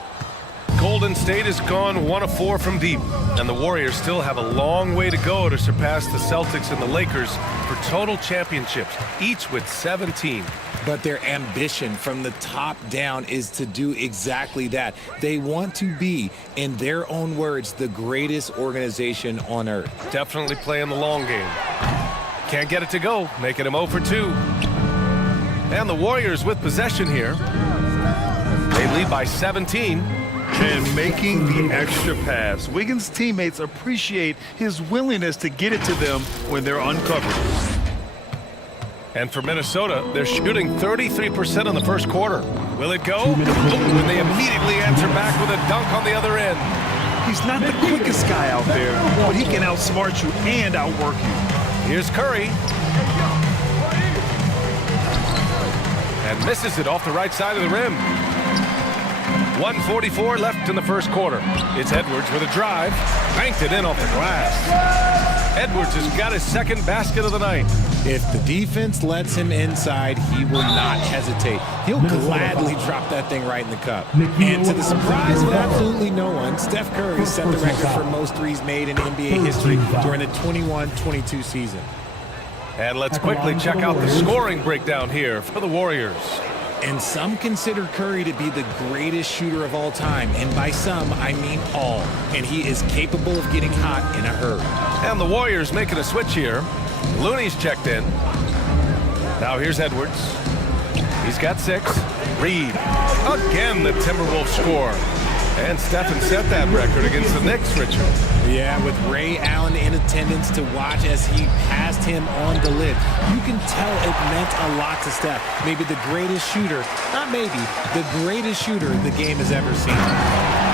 Golden State has gone 1 of 4 from deep, and the Warriors still have a long way to go to surpass the Celtics and the Lakers for total championships, each with 17. But their ambition from the top down is to do exactly that. They want to be, in their own words, the greatest organization on earth. Definitely playing the long game. Can't get it to go, making him 0 for 2. And the Warriors with possession here. They lead by 17. And making the extra pass. Wiggins' teammates appreciate his willingness to get it to them when they're uncovered. And for Minnesota, they're shooting 33% in the first quarter. Will it go? And they immediately answer back with a dunk on the other end. He's not the quickest guy out there, but he can outsmart you and outwork you. Here's Curry. And misses it off the right side of the rim. 1:44 left in the first quarter. It's Edwards with a drive. Banked it in off the glass. Edwards has got his second basket of the night. If the defense lets him inside, he will not hesitate. He'll gladly drop that thing right in the cup. And to the surprise of absolutely no one, Steph Curry set the record for most threes made in NBA history during the 21-22 season. And let's quickly check out the scoring breakdown here for the Warriors. And some consider Curry to be the greatest shooter of all time. And by some, I mean all. And he is capable of getting hot in a hurry. And the Warriors making a switch here. Looney's checked in. Now here's Edwards. He's got 6. Reed. Again, the Timberwolves score. And Stephen set that record against the Knicks, Richard. Yeah, with Ray Allen in attendance to watch as he passed him on the lid. You can tell it meant a lot to Steph. Maybe the greatest shooter, not maybe, the greatest shooter the game has ever seen.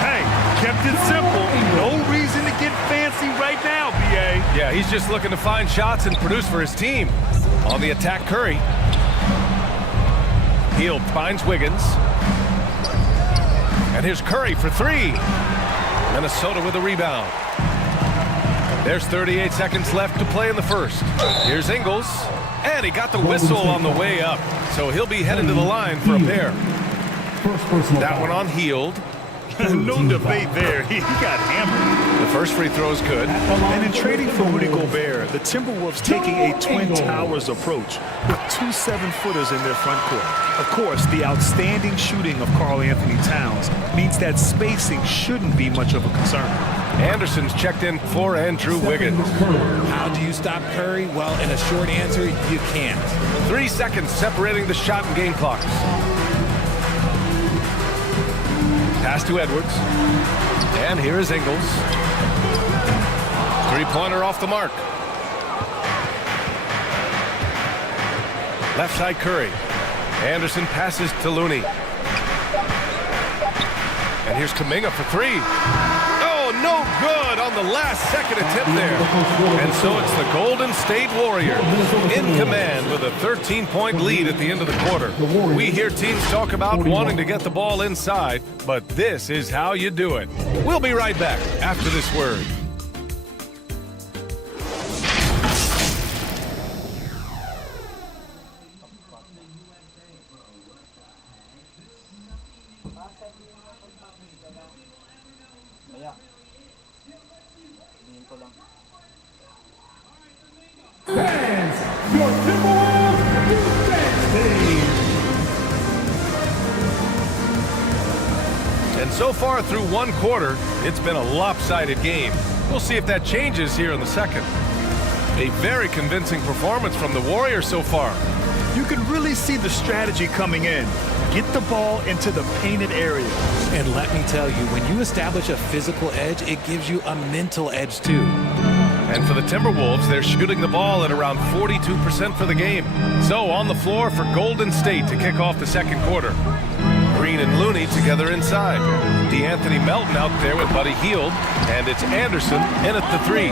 Hey, kept it simple. No reason to get fancy right now, B.A. Yeah, he's just looking to find shots and produce for his team. On the attack, Curry. Heald finds Wiggins. And here's Curry for 3. Minnesota with a rebound. There's 38 seconds left to play in the first. Here's Ingles. And he got the whistle on the way up. So he'll be headed to the line for a pair. That one on Heald. No debate there. He got hammered. The first free throw is good. And in trading for Rudy Gobert, the Timberwolves taking a Twin Towers approach with 2 7-footers in their front court. Of course, the outstanding shooting of Karl Anthony Towns means that spacing shouldn't be much of a concern. Anderson's checked in for Andrew Wiggins. How do you stop Curry? Well, in a short answer, you can't. 3 seconds separating the shot and game clocks. Pass to Edwards. And here is Ingles. Three-pointer off the mark. Left side Curry. Anderson passes to Looney. And here's Kuminga for 3. Oh, no good on the last second attempt there. And so it's the Golden State Warriors in command with a 13-point lead at the end of the quarter. We hear teams talk about wanting to get the ball inside, but this is how you do it. We'll be right back after this word. Fans, your Timberwolves defense team. And so far through one quarter, it's been a lopsided game. We'll see if that changes here in the second. A very convincing performance from the Warriors so far. You can really see the strategy coming in. Get the ball into the painted area. And let me tell you, when you establish a physical edge, it gives you a mental edge too. And for the Timberwolves, they're shooting the ball at around 42% for the game. So on the floor for Golden State to kick off the second quarter. Green and Looney together inside. D'Anthony Melton out there with Buddy Hield, and it's Anderson in at the 3.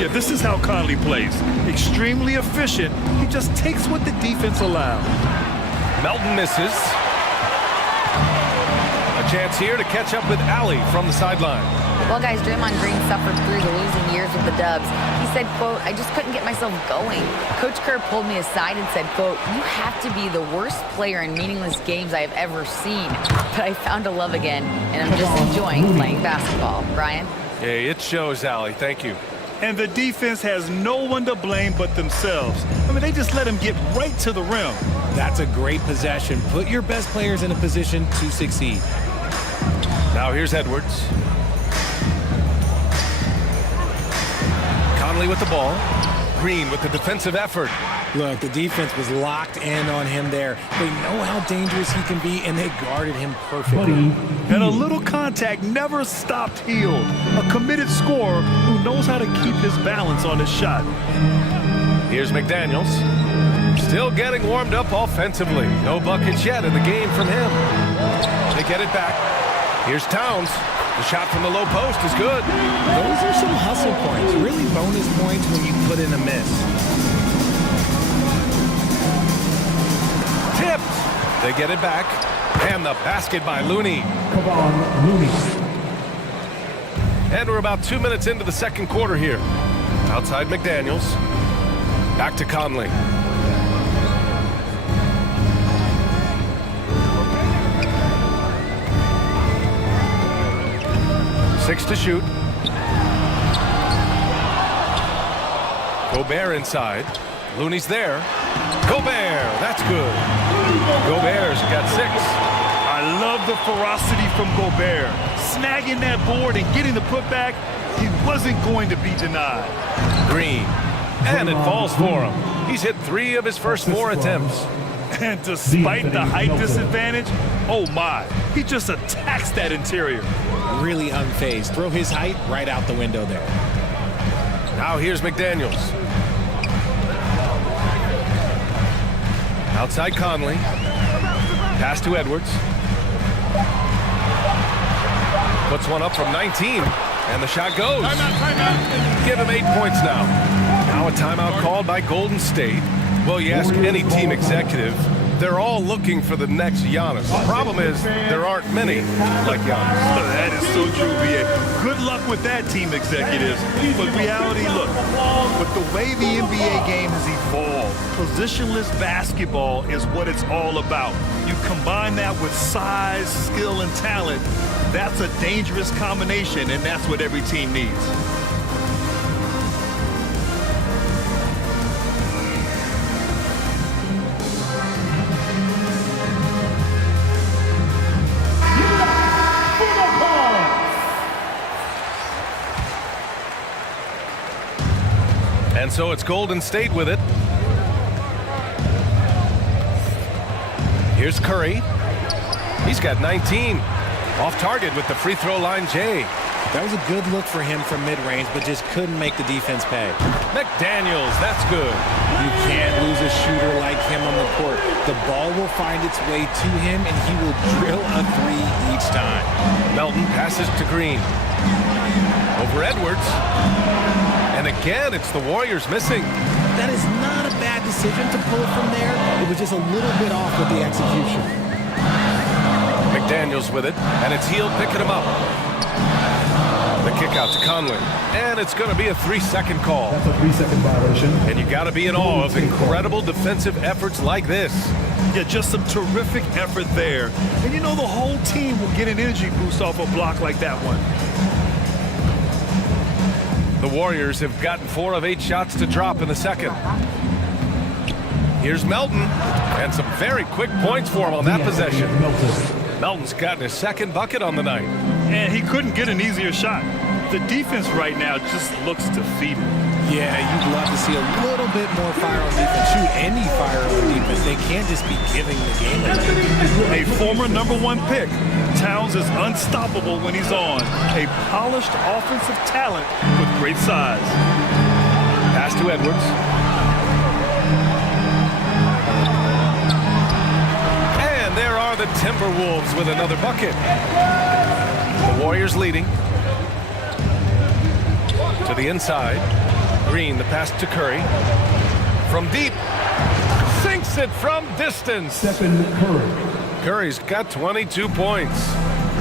Yeah, this is how Conley plays. Extremely efficient. He just takes what the defense allows. Melton misses. A chance here to catch up with Allie from the sideline. Well, guys, Draymond Green suffered through the losing years with the Dubs. He said, quote, "I just couldn't get myself going." Coach Kerr pulled me aside and said, quote, "You have to be the worst player in meaningless games I have ever seen. But I found a love again, and I'm just enjoying playing basketball." Brian? Hey, it shows, Allie. Thank you. And the defense has no one to blame but themselves. I mean, they just let him get right to the rim. That's a great possession. Put your best players in a position to succeed. Now here's Edwards. Conley with the ball. Green with the defensive effort. Look, the defense was locked in on him there. They know how dangerous he can be, and they guarded him perfectly. And a little contact never stopped Hield. A committed scorer who knows how to keep his balance on his shot. Here's McDaniels. Still getting warmed up offensively. No buckets yet in the game from him. They get it back. Here's Towns. The shot from the low post is good. Those are some hustle points. Really bonus points when you put in a miss. Tipped. They get it back. And the basket by Looney. And we're about 2 minutes into the second quarter here. Outside McDaniels. Back to Conley. Six to shoot. Gobert inside. Looney's there. Gobert, that's good. Gobert's got 6. I love the ferocity from Gobert. Snagging that board and getting the putback, he wasn't going to be denied. Green. And it falls for him. He's hit 3 of his first 4 attempts. And despite the height disadvantage, oh my, he just attacks that interior. Really unfazed. Throw his height right out the window there. Now here's McDaniels. Outside Conley. Pass to Edwards. Puts one up from 19. And the shot goes. Timeout. Give him 8 points now. Now a timeout called by Golden State. Well, you ask any team executive, they're all looking for the next Giannis. The problem is there aren't many like Giannis. That is so true, B.A. Good luck with that, team executives. But reality, look, with the way the NBA game has evolved, positionless basketball is what it's all about. You combine that with size, skill, and talent, that's a dangerous combination, and that's what every team needs. And so it's Golden State with it. Here's Curry. He's got 19. Off target with the free throw line, Jay. That was a good look for him from mid-range, but just couldn't make the defense pay. McDaniels, that's good. You can't lose a shooter like him on the court. The ball will find its way to him, and he will drill a 3 each time. Melton passes to Green. Over Edwards. And again, it's the Warriors missing. That is not a bad decision to pull it from there. It was just a little bit off with the execution. McDaniels with it, and it's Hield picking him up. The kick out to Conley, and it's going to be a 3-second call. That's a 3-second violation. And you got to be in awe of incredible defensive efforts like this. Yeah, just some terrific effort there. And you know the whole team will get an energy boost off a block like that one. The Warriors have gotten 4 of 8 shots to drop in the second. Here's Melton, and some very quick points for him on that possession. Melton's gotten his second bucket on the night. And he couldn't get an easier shot. The defense right now just looks defeated. Yeah, you'd love to see a little bit more fire on defense. Shoot, any fire on defense. They can't just be giving the game away. A former #1 pick, Towns is unstoppable when he's on. A polished offensive talent with great size. Pass to Edwards. And there are the Timberwolves with another bucket. The Warriors leading. To the inside. Green, the pass to Curry. From deep. Sinks it from distance. Stephen Curry. Curry's got 22 points.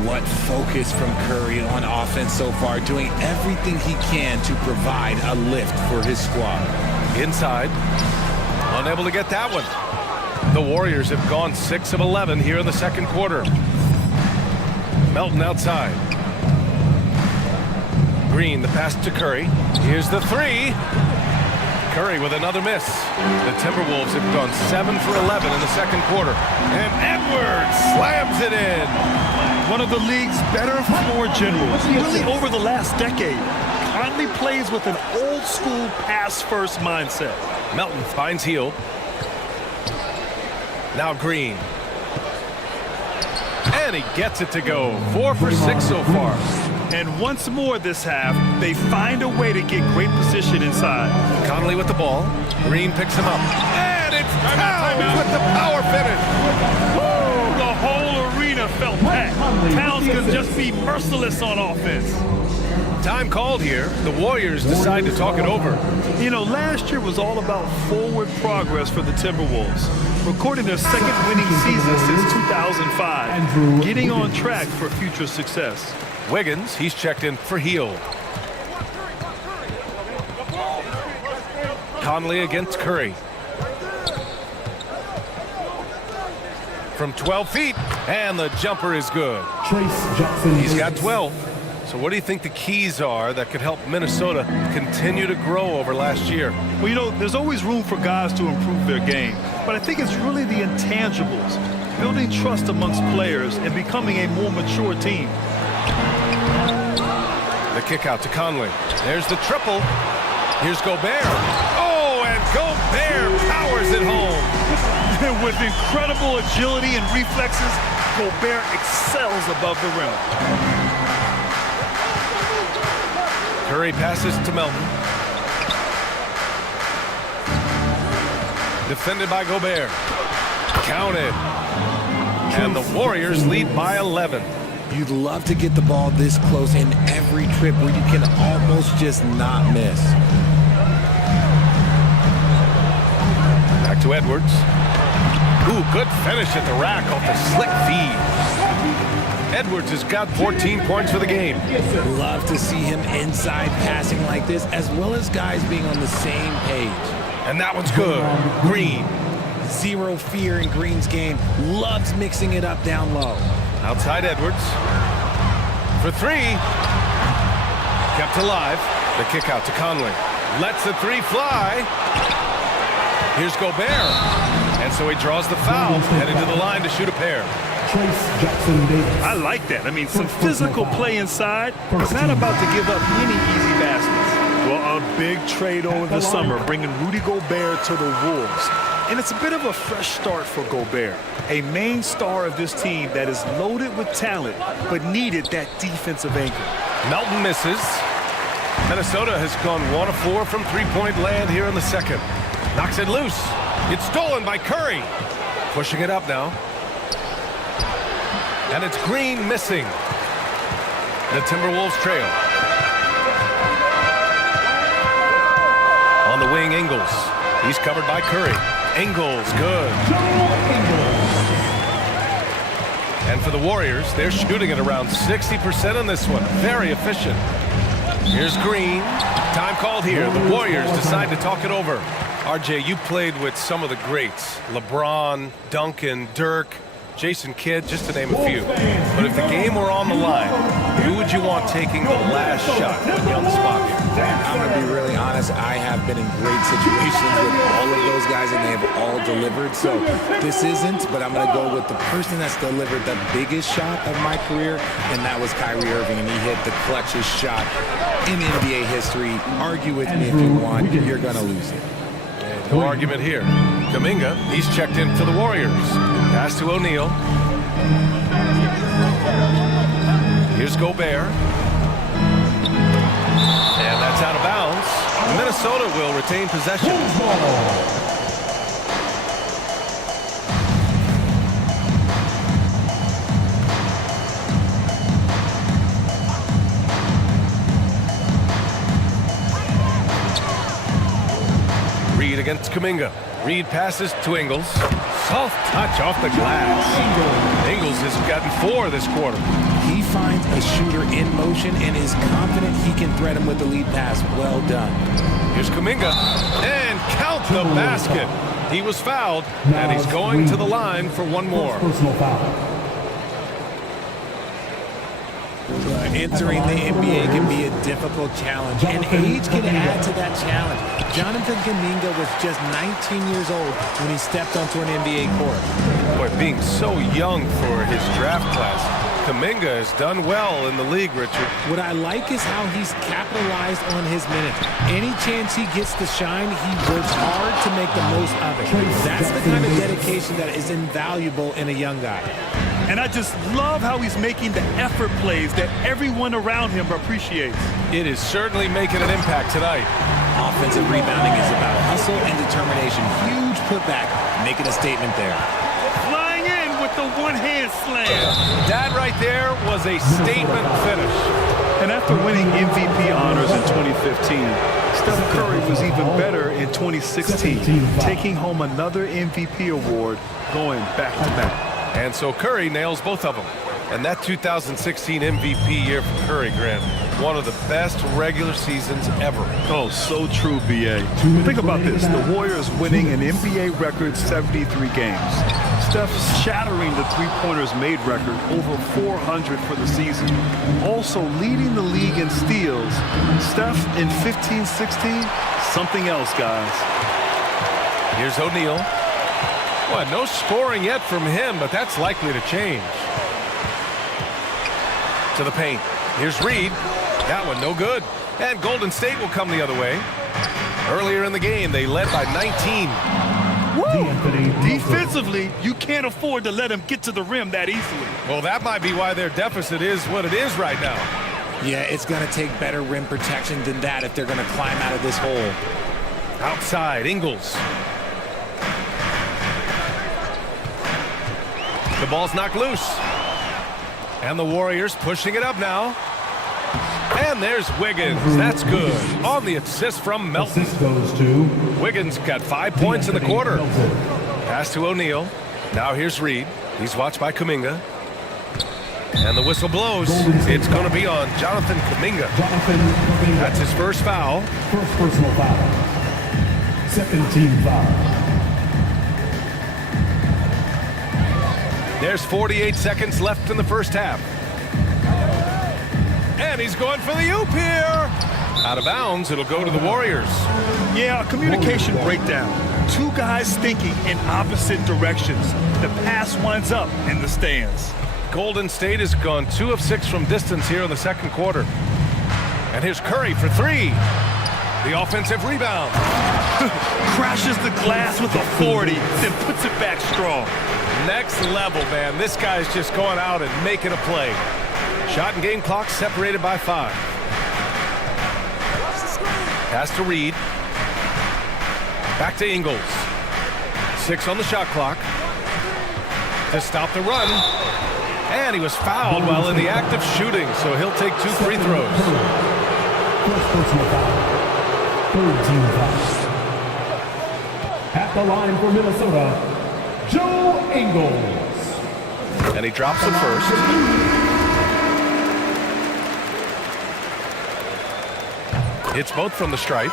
What focus from Curry on offense so far, doing everything he can to provide a lift for his squad. Inside. Unable to get that one. The Warriors have gone 6 of 11 here in the second quarter. Melton outside. Green, the pass to Curry. Here's the three. Curry with another miss. The Timberwolves have gone 7 for 11 in the second quarter. And Edwards slams it in. One of the league's better floor generals, really over the last decade. Conley plays with an old-school pass-first mindset. Melton finds Hield. Now Green. And he gets it to go. 4 for 6 so far. And once more this half, they find a way to get great position inside. Conley with the ball. Green picks him up. And it's Towns with the power finish. Woo! The whole arena felt packed. Towns could just be merciless on offense. Time called here. The Warriors decide to talk it over. You know, last year was all about forward progress for the Timberwolves. Recording their second winning season since 2005. Getting on track for future success. Wiggins, he's checked in for Hield. Conley against Curry. From 12 feet, and the jumper is good. He's got 12. So what do you think the keys are that could help Minnesota continue to grow over last year? Well, you know, there's always room for guys to improve their game. But I think it's really the intangibles. Building trust amongst players and becoming a more mature team. The kick out to Conley. There's the triple. Here's Gobert. Oh, and Gobert powers it home. With incredible agility and reflexes, Gobert excels above the rim. Curry passes to Melton. Defended by Gobert. Counted. And the Warriors lead by 11. You'd love to get the ball this close in every trip where you can almost just not miss. Back to Edwards. Ooh, good finish at the rack off the slick feed. Edwards has got 14 points for the game. Love to see him inside passing like this, as well as guys being on the same page. And that one's good. Green. Zero fear in Green's game. Loves mixing it up down low. Outside Edwards. For three. Kept alive. The kick out to Conley. Lets the three fly. Here's Gobert. And so he draws the foul. Headed to the line to shoot a pair. I like that. I mean, some physical play inside, but not about to give up any easy baskets. Well, a big trade over the summer, bringing Rudy Gobert to the Wolves. And it's a bit of a fresh start for Gobert, a main star of this team that is loaded with talent, but needed that defensive anchor. Melton misses. Minnesota has gone 1 of 4 from three-point land here in the second. Knocks it loose. It's stolen by Curry. Pushing it up now. And it's Green missing. The Timberwolves trail. On the wing, Ingles. He's covered by Curry. Ingles, good. And for the Warriors, they're shooting at around 60% on this one. Very efficient. Here's Green. Time called here. The Warriors decide to talk it over. RJ, you played with some of the greats. LeBron, Duncan, Dirk, Jason Kidd, just to name a few. But if the game were on the line, who would you want taking the last shot when you're on the spot here? I'm going to be really honest. I have been in great situations with all of those guys, and they have all delivered. So this isn't, but I'm going to go with the person that's delivered the biggest shot of my career, and that was Kyrie Irving, and he hit the clutchest shot in NBA history. Argue with me if you want. You're going to lose it. No argument here. Kuminga, he's checked in for the Warriors. Pass to O'Neal. Here's Gobert. And that's out of bounds. Minnesota will retain possession. Reed against Kuminga. Reed passes to Ingles. Soft touch off the glass. Ingles has gotten 4 this quarter. He finds a shooter in motion and is confident he can thread him with the lead pass. Well done. Here's Kuminga. And count the basket. He was fouled, and he's going to the line for one more. Personal foul. Entering the NBA can be a difficult challenge, and age can add to that challenge. Jonathan Kuminga was just 19 years old when he stepped onto an NBA court. Boy, being so young for his draft class, Kuminga has done well in the league, Richard. What I like is how he's capitalized on his minutes. Any chance he gets to shine, he works hard to make the most of it. That's the kind of dedication that is invaluable in a young guy. And I just love how he's making the effort plays that everyone around him appreciates. It is certainly making an impact tonight. Offensive rebounding is about hustle and determination. Huge putback, making a statement there. Flying in with the one-hand slam. That right there was a statement finish. And after winning MVP honors in 2015, Steph Curry was even better in 2016, taking home another MVP award, going back-to-back. And so Curry nails both of them. And that 2016 MVP year for Curry, Grant, one of the best regular seasons ever. Oh, so true, B.A. Think about this. The Warriors winning an NBA record 73 games. Steph shattering the three-pointers made record, over 400 for the season. Also leading the league in steals. Steph in 15-16, something else, guys. Here's O'Neal. Well, no scoring yet from him, but that's likely to change. To the paint. Here's Reed. That one no good. And Golden State will come the other way. Earlier in the game, they led by 19. Woo! Defensively, you can't afford to let him get to the rim that easily. Well, that might be why their deficit is what it is right now. Yeah, it's going to take better rim protection than that if they're going to climb out of this hole. Outside, Ingles. The ball's knocked loose. And the Warriors pushing it up now. And there's Wiggins. That's good. On the assist from Melton. Assist goes to Wiggins got 5 points in the quarter. Pass to O'Neal. Now here's Reed. He's watched by Kuminga. And the whistle blows. It's going to be on Jonathan Kuminga. That's his first foul. First personal foul. Second team foul. There's 48 seconds left in the first half. And he's going for the oop here. Out of bounds, it'll go to the Warriors. Yeah, a communication breakdown. Two guys thinking in opposite directions. The pass winds up in the stands. Golden State has gone 2 of 6 from distance here in the second quarter. And here's Curry for 3. The offensive rebound. Crashes the glass with a 40, then puts it back strong. Next level, man. This guy's just going out and making a play. Shot and game clock separated by 5. Pass to Reed. Back to Ingles. 6 on the shot clock. To stop the run. And he was fouled while in the act of shooting, so he'll take 2 free throws. First personal foul. Third team foul. At the line for Minnesota, Joe Ingles. And he drops the first. Hits both from the stripe.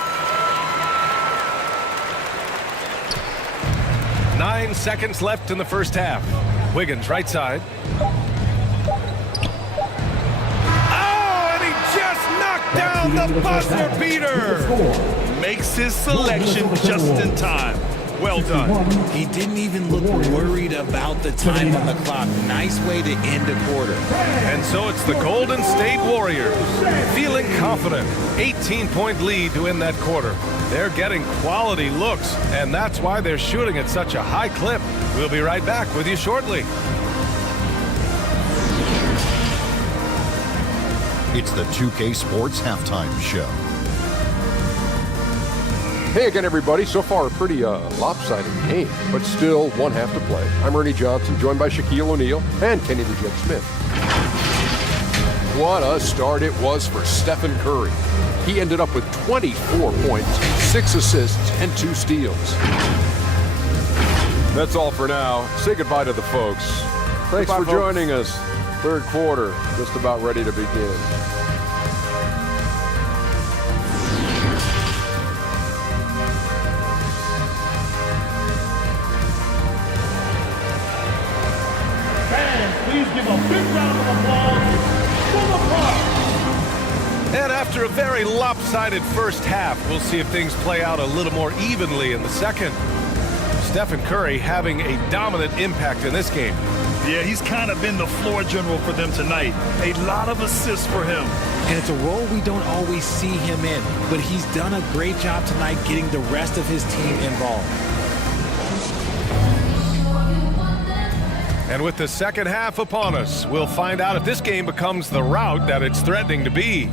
9 seconds left in the first half. Wiggins right side. Oh, and he just knocked down the buzzer beater. Makes his selection just in time. Well done. He didn't even look worried about the time on the clock. Nice way to end a quarter. And so it's the Golden State Warriors feeling confident. 18-point lead to end that quarter. They're getting quality looks, and that's why they're shooting at such a high clip. We'll be right back with you shortly. It's the 2K Sports Halftime Show. Hey again, everybody. So far, a pretty lopsided game, but still one half to play. I'm Ernie Johnson, joined by Shaquille O'Neal and Kenny the Jet Smith. What a start it was for Stephen Curry. He ended up with 24 points, 6 assists, and 2 steals. That's all for now. Say goodbye to the folks. Thanks for joining us. Third quarter, just about ready to begin. Please give a big round of applause for the Bucks. And after a very lopsided first half, we'll see if things play out a little more evenly in the second. Stephen Curry having a dominant impact in this game. Yeah, he's kind of been the floor general for them tonight. A lot of assists for him. And it's a role we don't always see him in, but he's done a great job tonight getting the rest of his team involved. And with the second half upon us, we'll find out if this game becomes the rout that it's threatening to be.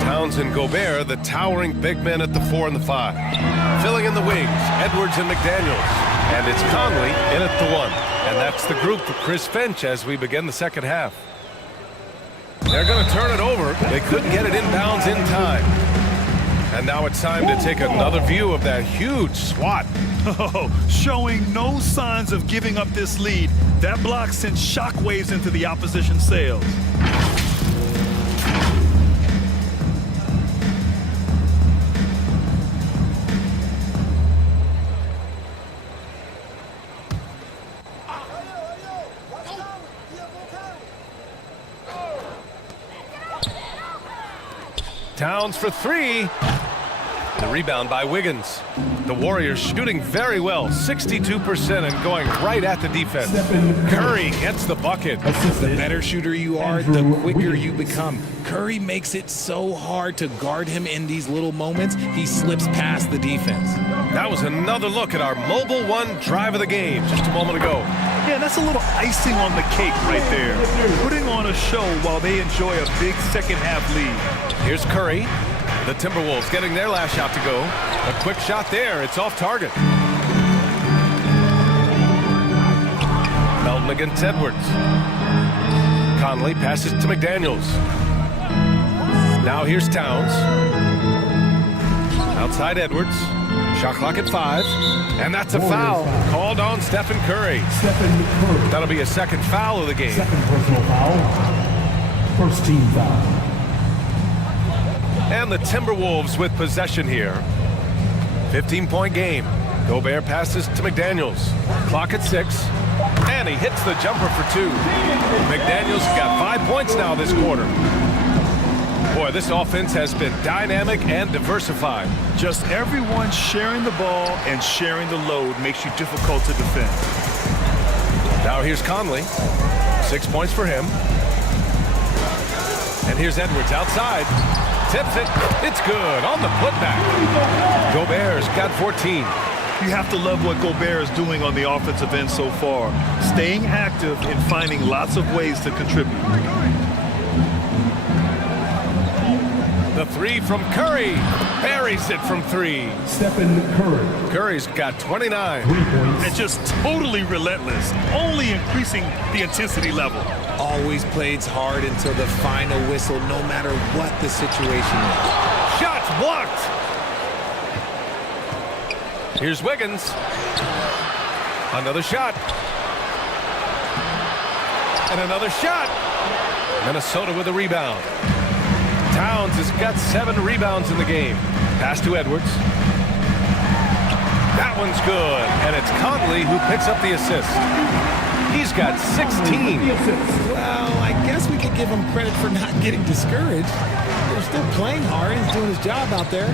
Towns and Gobert, the towering big men at the 4 and the 5. Filling in the wings, Edwards and McDaniels. And it's Conley in at the 1. And that's the group for Chris Finch as we begin the second half. They're going to turn it over. They couldn't get it inbounds in time. And now it's time to take another view of that huge swat. Oh, showing no signs of giving up this lead. That block sent shockwaves into the opposition sails. Towns for 3. The rebound by Wiggins. The Warriors shooting very well, 62% and going right at the defense. Curry gets the bucket. The better shooter you are, the quicker you become. Curry makes it so hard to guard him in these little moments. He slips past the defense. That was another look at our Mobile One drive of the game just a moment ago. Yeah, that's a little icing on the cake right there. Putting on a show while they enjoy a big second half lead. Here's Curry. The Timberwolves getting their last shot to go. A quick shot there. It's off target. Melton against Edwards. Conley passes to McDaniels. Now here's Towns. Outside Edwards. Shot clock at 5. And that's a foul called on Stephen Curry. That'll be a second foul of the game. Second personal foul. First team foul. And the Timberwolves with possession here. 15-point game. Gobert passes to McDaniels. Clock at 6. And he hits the jumper for 2. McDaniels got 5 points now this quarter. Boy, this offense has been dynamic and diversified. Just everyone sharing the ball and sharing the load makes you difficult to defend. Now here's Conley. 6 points for him. And here's Edwards outside. Tips it. It's good on the putback. Gobert's got 14. You have to love what Gobert is doing on the offensive end so far. Staying active and finding lots of ways to contribute. The 3 from Curry. Buries it from 3. Stephen Curry. Curry's got 29. 3 points. And just totally relentless. Only increasing the intensity level. Always plays hard until the final whistle, no matter what the situation is. Shots blocked. Here's Wiggins. Another shot. And another shot. Minnesota with a rebound. Towns has got 7 rebounds in the game. Pass to Edwards. That one's good. And it's Conley who picks up the assist. He's got 16. Well, I guess we could give him credit for not getting discouraged. They're still playing hard. He's doing his job out there.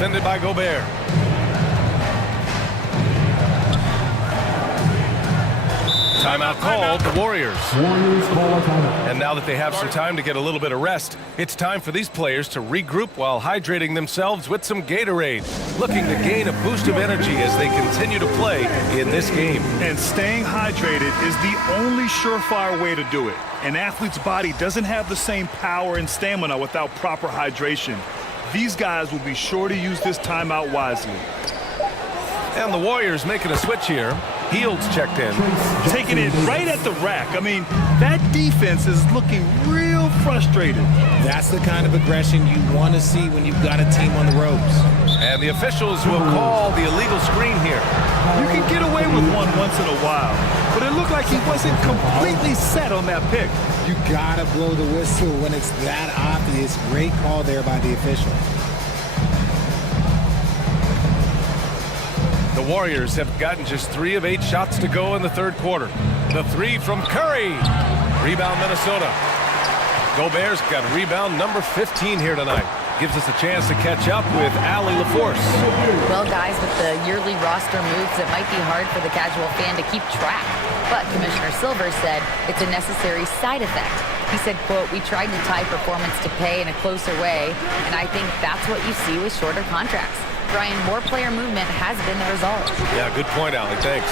defended by Gobert. Timeout called, the Warriors. Warriors call a timeout. And now that they have some time to get a little bit of rest, it's time for these players to regroup while hydrating themselves with some Gatorade, looking to gain a boost of energy as they continue to play in this game. And staying hydrated is the only surefire way to do it. An athlete's body doesn't have the same power and stamina without proper hydration. These guys will be sure to use this timeout wisely. And the Warriors making a switch here. Heald's checked in. Taking it right at the rack. I mean, that defense is looking real frustrated. That's the kind of aggression you want to see when you've got a team on the ropes. And the officials will call the illegal screen here. You can get away with one once in a while, but it looked like he wasn't completely set on that pick. You gotta blow the whistle when it's that obvious. Great call there by the official. The Warriors have gotten just 3 of 8 shots to go in the third quarter. The 3 from Curry. Rebound Minnesota. Gobert's got rebound number 15 here tonight. Gives us a chance to catch up with Allie LaForce. Well, guys, with the yearly roster moves, it might be hard for the casual fan to keep track. But Commissioner Silver said it's a necessary side effect. He said, quote, "We tried to tie performance to pay in a closer way, and I think that's what you see with shorter contracts." Brian, more player movement has been the result. Yeah, good point, Allie. Thanks.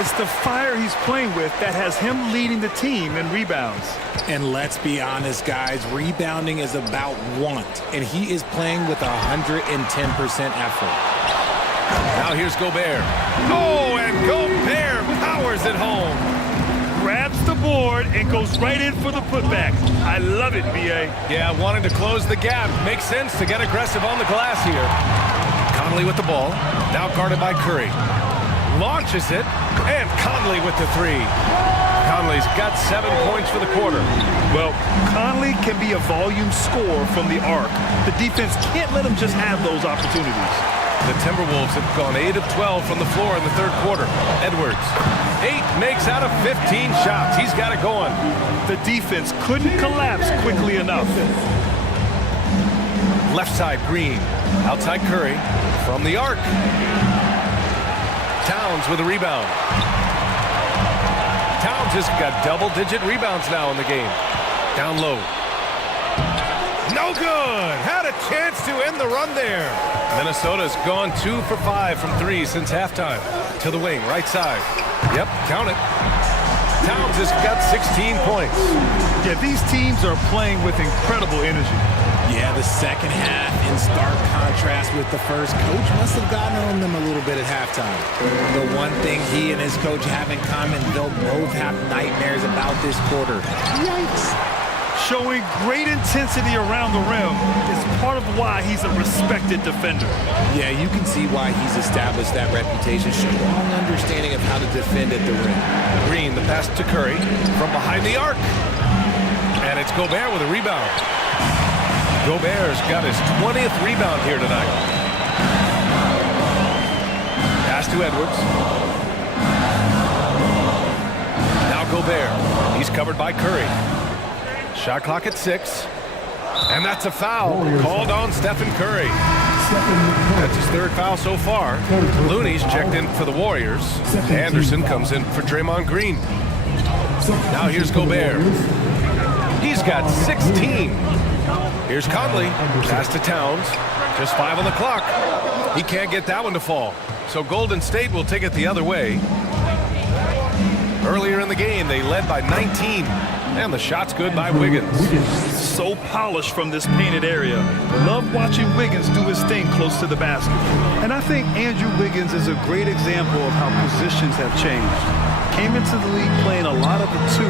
It's the fire he's playing with that has him leading the team in rebounds. And let's be honest, guys, rebounding is about want, and he is playing with 110% effort. Now here's Gobert. Oh, and Gobert powers it home. Grabs the board and goes right in for the putback. I love it, B.A. Yeah, wanting to close the gap. Makes sense to get aggressive on the glass here. Conley with the ball. Now guarded by Curry. Launches it, and Conley with the 3. Conley's got 7 points for the quarter. Well, Conley can be a volume scorer from the arc. The defense can't let him just have those opportunities. The Timberwolves have gone 8 of 12 from the floor in the third quarter. Edwards, 8 makes out of 15 shots. He's got it going. The defense couldn't collapse quickly enough. Left side, Green. Outside Curry. From the arc. Towns with a rebound. Towns has got double-digit rebounds now in the game. Down low. No good. Had a chance to end the run there. Minnesota's gone 2 for 5 from 3 since halftime. To the wing, right side. Yep, count it. Towns has got 16 points. Yeah, these teams are playing with incredible energy. Yeah, the second half in stark contrast with the first. Coach must have gotten on them a little bit at halftime. The one thing he and his coach have in common, they'll both have nightmares about this quarter. Yikes. Showing great intensity around the rim is part of why he's a respected defender. Yeah, you can see why he's established that reputation. Strong understanding of how to defend at the rim. Green, the pass to Curry from behind the arc. And it's Gobert with a rebound. Gobert's got his 20th rebound here tonight. Pass to Edwards. Now Gobert. He's covered by Curry. Shot clock at 6. And that's a foul called on Stephen Curry. That's his 3rd foul so far. Looney's checked in for the Warriors. Anderson comes in for Draymond Green. Now here's Gobert. He's got 16. Here's Conley. Pass to Towns. Just 5 on the clock. He can't get that one to fall. So Golden State will take it the other way. Earlier in the game, they led by 19. And the shot's good by Wiggins. So polished from this painted area. Love watching Wiggins do his thing close to the basket. And I think Andrew Wiggins is a great example of how positions have changed. Came into the league playing a lot of the 2.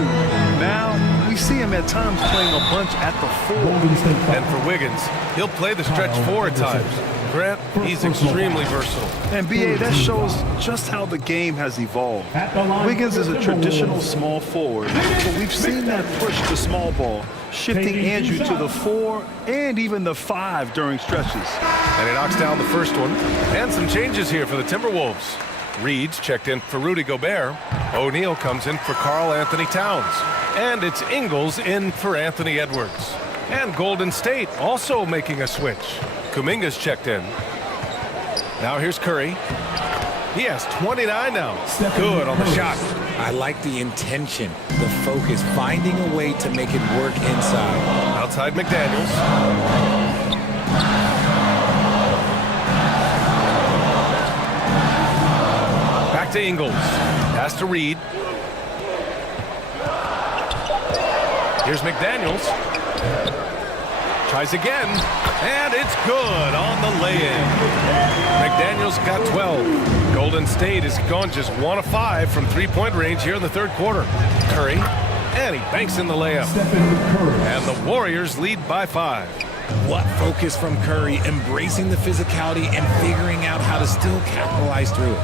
Now we see him at times playing a bunch at the 4. And for Wiggins, he'll play the stretch 4 at times. Grant, he's extremely versatile. And B.A., that shows just how the game has evolved. Wiggins is a traditional small forward, but we've seen that push to small ball, shifting Andrew to the 4 and even the 5 during stretches. And he knocks down the first one. And some changes here for the Timberwolves. Reed's checked in for Rudy Gobert. O'Neal comes in for Karl Anthony Towns. And it's Ingles in for Anthony Edwards. And Golden State also making a switch. Kuminga's checked in. Now here's Curry. He has 29 now. Good on the shot. I like the intention, the focus, finding a way to make it work inside. Outside McDaniels. Back to Ingles. Pass to Reed. Here's McDaniels. Tries again, and it's good on the lay-in. McDaniels got 12. Golden State has gone just 1 of 5 from three-point range here in the third quarter. Curry, and he banks in the layup. And the Warriors lead by 5. What focus from Curry, embracing the physicality and figuring out how to still capitalize through it.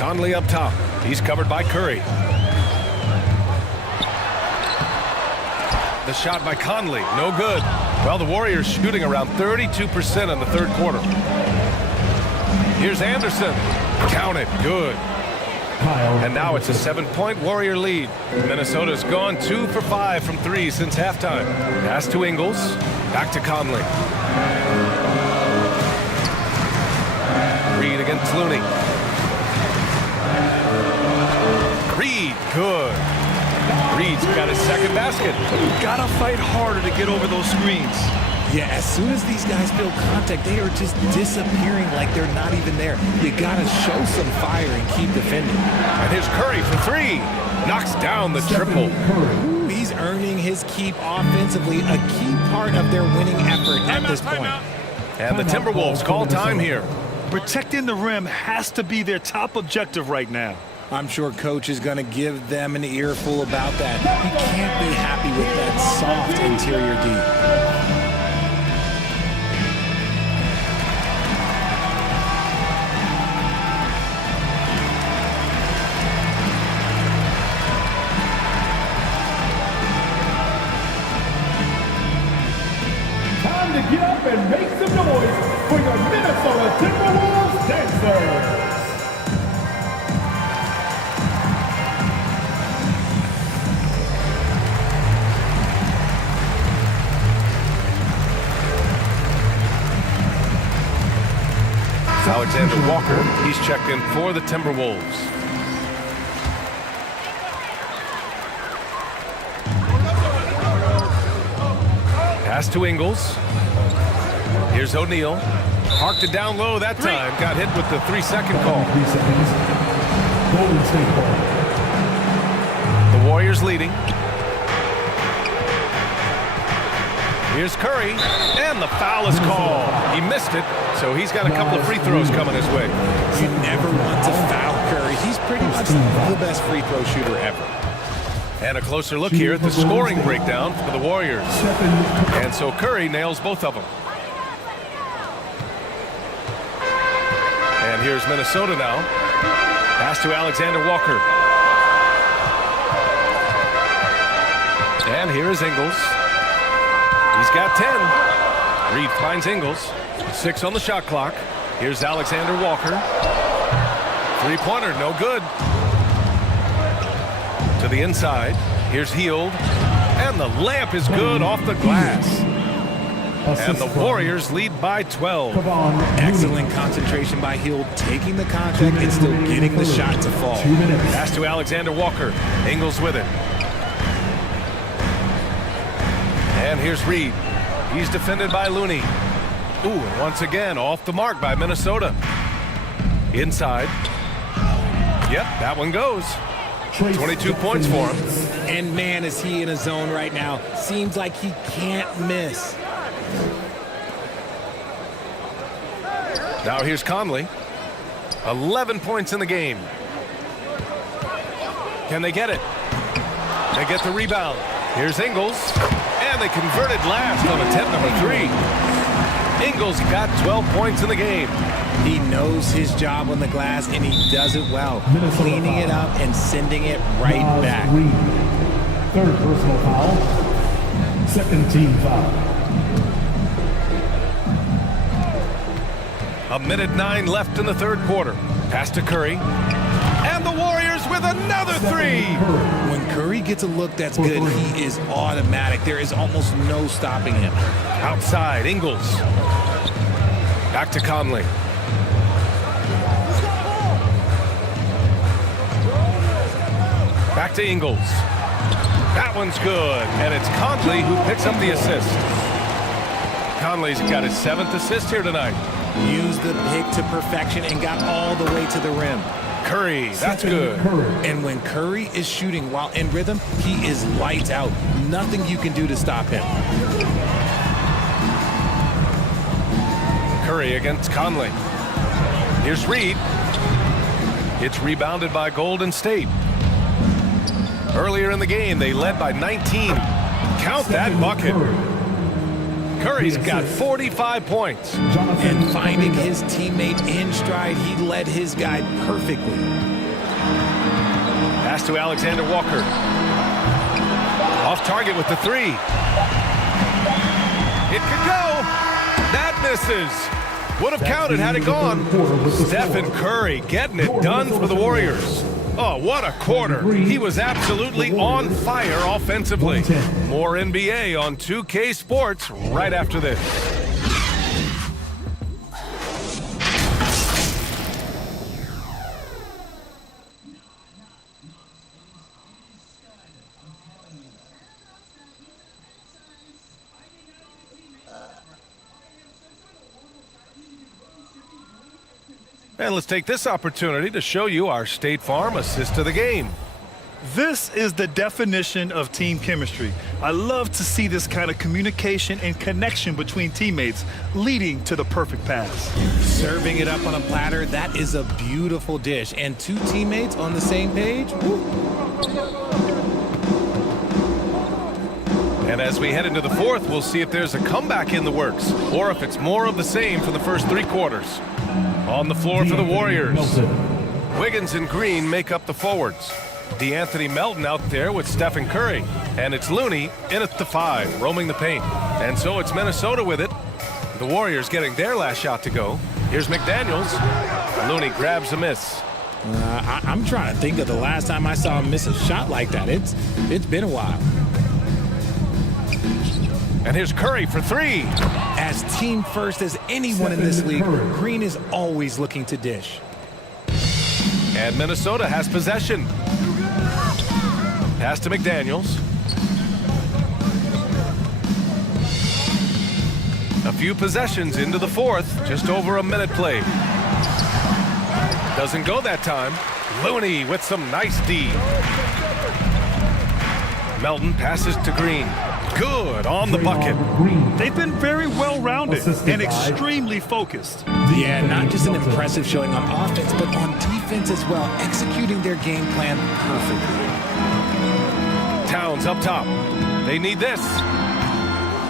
Conley up top. He's covered by Curry. The shot by Conley, no good. Well, the Warriors shooting around 32% in the third quarter. Here's Anderson. Count it, good. And now it's a 7-point Warrior lead. Minnesota's gone 2 for 5 from 3 since halftime. Pass to Ingles. Back to Conley. Reed against Looney. Reed, good. Reed's got his second basket. Gotta fight harder to get over those screens. Yeah, as soon as these guys feel contact, they are just disappearing like they're not even there. You gotta show some fire and keep defending. And here's Curry for 3. Knocks down the triple. He's earning his keep offensively, a key part of their winning effort at this point. And the Timberwolves call time here. Protecting the rim has to be their top objective right now. I'm sure Coach is going to give them an earful about that. He can't be happy with that soft interior D. Time to get up and make some noise for your Minnesota Timberwolves dancers. Alexander Walker, he's checked in for the Timberwolves. Pass to Ingles. Here's O'Neal. Parked it down low that time. Got hit with the 3-second call. 3 seconds. Golden State ball. The Warriors leading. Here's Curry, and the foul is called. He missed it, so he's got a couple of free throws coming his way. You never want to foul Curry. He's pretty much the best free throw shooter ever. And a closer look here at the scoring breakdown for the Warriors. And so Curry nails both of them. And here's Minnesota now. Pass to Alexander Walker. And here is Ingles. He's got 10. Reed finds Ingles. 6 on the shot clock. Here's Alexander Walker. Three-pointer, no good. To the inside. Here's Hield. And the layup is good off the glass. And the Warriors lead by 12. Excellent concentration by Hield, taking the contact and still getting the shot to fall. Pass to Alexander Walker. Ingles with it. And here's Reed. He's defended by Looney. Ooh, and once again, off the mark by Minnesota. Inside. Yep, that one goes. 22 points for him. And man, is he in a zone right now. Seems like he can't miss. Now here's Conley. 11 points in the game. Can they get it? They get the rebound. Here's Ingles. And they converted last on attempt number 3. Ingles got 12 points in the game. He knows his job on the glass, and he does it well. Cleaning it up and sending it right back. Third personal foul. Second team foul. 1:09 left in the third quarter. Pass to Curry. And the Warriors with another 3. When Curry gets a look that's good, he is automatic. There is almost no stopping him. Outside, Ingles. Back to Conley. Back to Ingles. That one's good. And it's Conley who picks up the assist. Conley's got his 7th assist here tonight. Used the pick to perfection and got all the way to the rim. Curry, that's good. And when Curry is shooting while in rhythm, he is lights out. Nothing you can do to stop him. Curry against Conley. Here's Reed. It's rebounded by Golden State. Earlier in the game, they led by 19. Count that bucket. Curry's got 45 points. And finding his teammate in stride, he led his guy perfectly. Pass to Alexander Walker. Off target with the 3. It could go. That misses. Would have counted had it gone. Stephen Curry getting it done for the Warriors. Oh, what a quarter. He was absolutely on fire offensively. More NBA on 2K Sports right after this. And let's take this opportunity to show you our State Farm assist of the game. This is the definition of team chemistry. I love to see this kind of communication and connection between teammates leading to the perfect pass. Serving it up on a platter, that is a beautiful dish. And 2 teammates on the same page. Woo. And as we head into the 4th, we'll see if there's a comeback in the works or if it's more of the same for the first 3 quarters. On the floor for the Warriors, Wiggins and Green make up the forwards. DeAnthony Melton out there with Stephen Curry. And it's Looney in at the 5, roaming the paint. And so it's Minnesota with it. The Warriors getting their last shot to go. Here's McDaniels. Looney grabs a miss. I'm trying to think of the last time I saw him miss a shot like that. It's been a while. And here's Curry for 3. As team first as anyone in this league, Green is always looking to dish. And Minnesota has possession. Pass to McDaniels. A few possessions into the 4th, just over a minute played. Doesn't go that time. Looney with some nice D. Melton passes to Green. Good on the bucket. They've been very well-rounded and extremely focused. Yeah, not just an impressive showing on offense, but on defense as well, executing their game plan perfectly. Towns up top. They need this.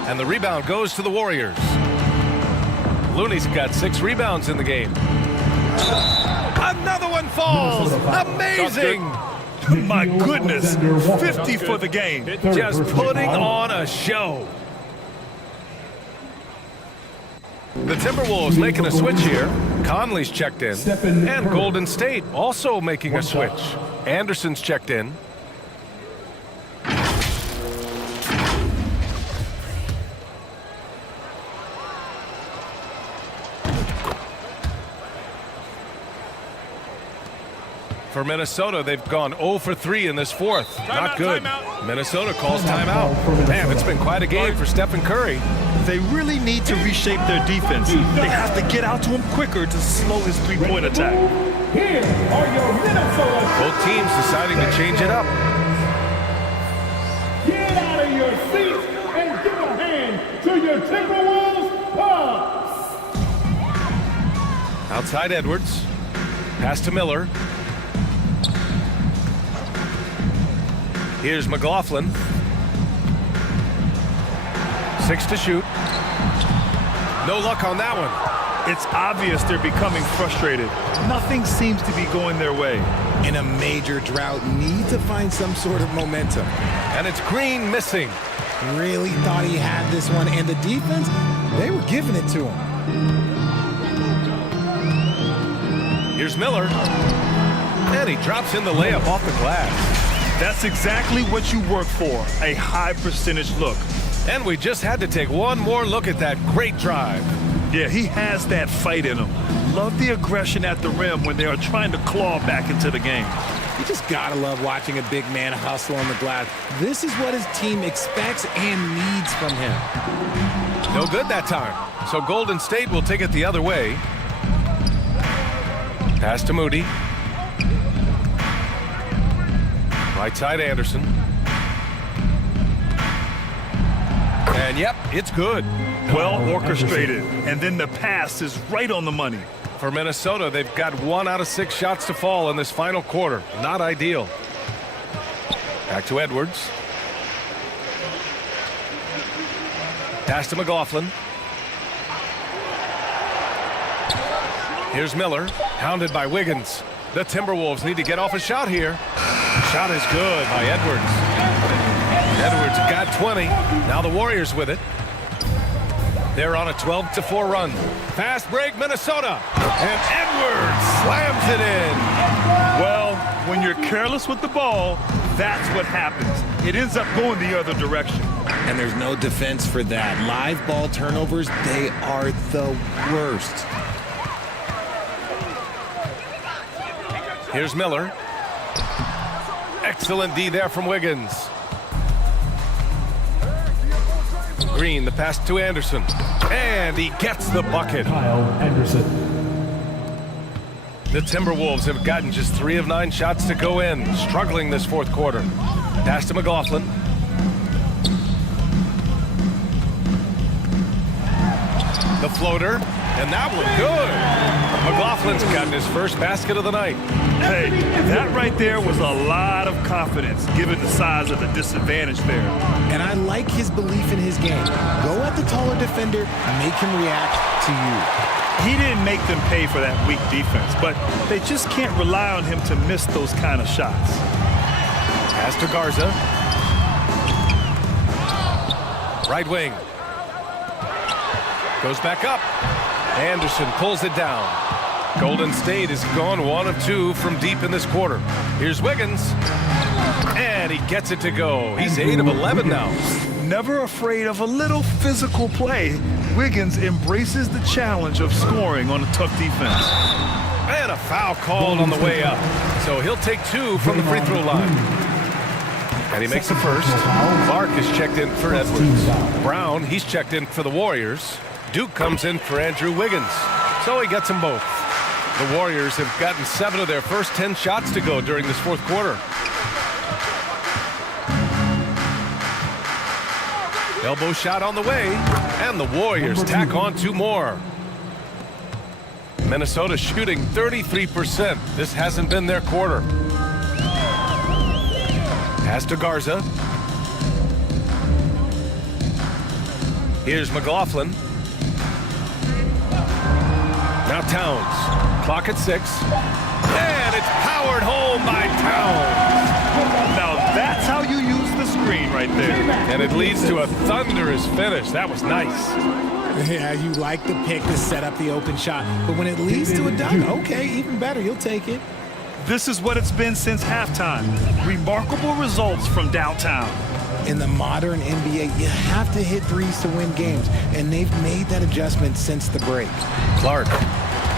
And the rebound goes to the Warriors. Looney's got 6 rebounds in the game. Another one falls. Amazing. My goodness, 50 for the game. Just putting on a show. The Timberwolves making a switch here. Conley's checked in. And Golden State also making a switch. Anderson's checked in. For Minnesota, they've gone 0 for 3 in this 4th. Not good. Minnesota calls timeout. Man, it's been quite a game for Stephen Curry. They really need to reshape their defense. They have to get out to him quicker to slow his three-point attack. Here are your Minnesota. Both teams deciding to change it up. Get out of your seats and give a hand to your Timberwolves Pups. Outside Edwards. Pass to Miller. Here's McLaughlin. 6 to shoot. No luck on that one. It's obvious they're becoming frustrated. Nothing seems to be going their way. In a major drought, need to find some sort of momentum. And it's Green missing. Really thought he had this one, and the defense, they were giving it to him. Here's Miller. And he drops in the layup off the glass. That's exactly what you work for, a high percentage look. And we just had to take one more look at that great drive. Yeah, he has that fight in him. Love the aggression at the rim when they are trying to claw back into the game. You just gotta love watching a big man hustle on the glass. This is what his team expects and needs from him. No good that time. So Golden State will take it the other way. Pass to Moody. Right side Anderson. And yep, it's good. Well orchestrated. And then the pass is right on the money. For Minnesota, they've got 1 out of 6 shots to fall in this final quarter. Not ideal. Back to Edwards. Pass to McLaughlin. Here's Miller, hounded by Wiggins. The Timberwolves need to get off a shot here. Shot is good by Edwards. Edwards got 20. Now the Warriors with it. They're on a 12-4 run. Fast break, Minnesota. And Edwards slams it in. Well, when you're careless with the ball, that's what happens. It ends up going the other direction. And there's no defense for that. Live ball turnovers, they are the worst. Here's Miller. Excellent D there from Wiggins. Green, the pass to Anderson. And he gets the bucket. Kyle Anderson. The Timberwolves have gotten just 3 of 9 shots to go in. Struggling this fourth quarter. Pass to McLaughlin. The floater. And that one good. McLaughlin's gotten his first basket of the night. Hey, that right there was a lot of confidence given the size of the disadvantage there. And I like his belief in his game. Go at the taller defender, make him react to you. He didn't make them pay for that weak defense, but they just can't rely on him to miss those kind of shots. Pass to Garza. Right wing. Goes back up. Anderson pulls it down. Golden State has gone 1 of 2 from deep in this quarter. Here's Wiggins. And he gets it to go. He's 8 of 11 now. Never afraid of a little physical play, Wiggins embraces the challenge of scoring on a tough defense. And a foul called on the way up. So he'll take 2 from the free throw line. And he makes the first. Clark is checked in for Edwards. Brown, he's checked in for the Warriors. Duke comes in for Andrew Wiggins. So he gets them both. The Warriors have gotten 7 of their first 10 shots to go during this fourth quarter. Elbow shot on the way, and the Warriors tack on 2 more. Minnesota shooting 33%. This hasn't been their quarter. Pass to Garza. Here's McLaughlin. Now Towns. Clock at 6. And it's powered home by Towns. Now that's how you use the screen right there. And it leads to a thunderous finish. That was nice. Yeah, you like the pick to set up the open shot. But when it leads to a dunk, okay, even better. You'll take it. This is what it's been since halftime. Remarkable results from downtown. In the modern NBA, you have to hit threes to win games, and they've made that adjustment since the break. Clark,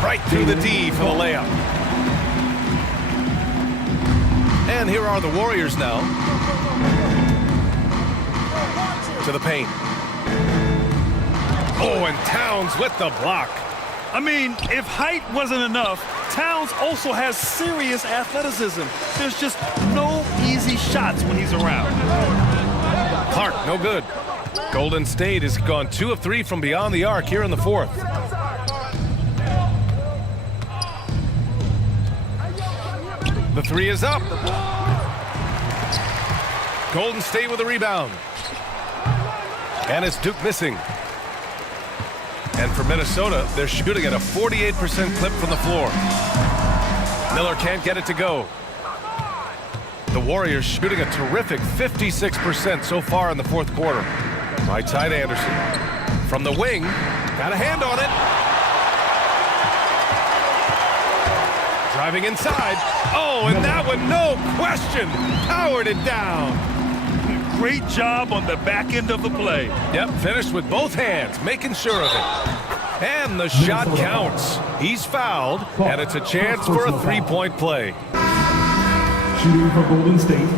right through the D for the layup. And here are the Warriors now. To the paint. Oh, and Towns with the block. I mean, if height wasn't enough, Towns also has serious athleticism. There's just no easy shots when he's around. Clark, no good. Golden State has gone 2 of 3 from beyond the arc here in the fourth. The 3 is up. Golden State with a rebound. And it's Duke missing. And for Minnesota, they're shooting at a 48% clip from the floor. Miller can't get it to go. The Warriors shooting a terrific 56% so far in the fourth quarter. Right side Anderson. From the wing, got a hand on it. Driving inside. Oh, and that one, no question, powered it down. Great job on the back end of the play. Yep, finished with both hands, making sure of it. And the shot counts. He's fouled, and it's a chance for a three-point play. Shooting for Golden State,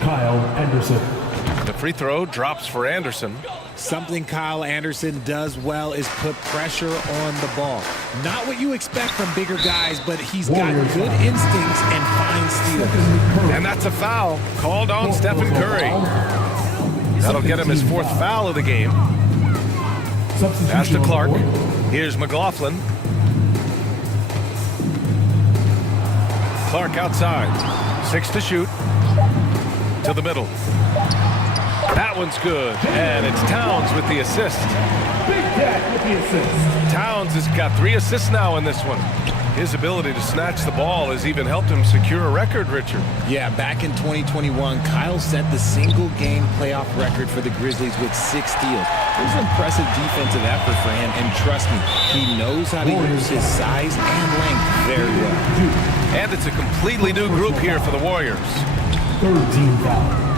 Kyle Anderson. The free throw drops for Anderson. Something Kyle Anderson does well is put pressure on the ball. Not what you expect from bigger guys, but he's got good instincts and fine steals. And that's a foul called on Stephen Curry. That'll get him his fourth foul of the game. Pass to Clark. Here's McLaughlin. Clark outside. 6 to shoot. To the middle. That one's good. And it's Towns with the assist. Big Cat with the assist. Towns has got 3 assists now in this one. His ability to snatch the ball has even helped him secure a record, Richard. Yeah, back in 2021, Kyle set the single-game playoff record for the Grizzlies with 6 steals. It was an impressive defensive effort for him, and trust me, he knows how to use his size and length very well. And it's a completely new group here for the Warriors. Third team foul.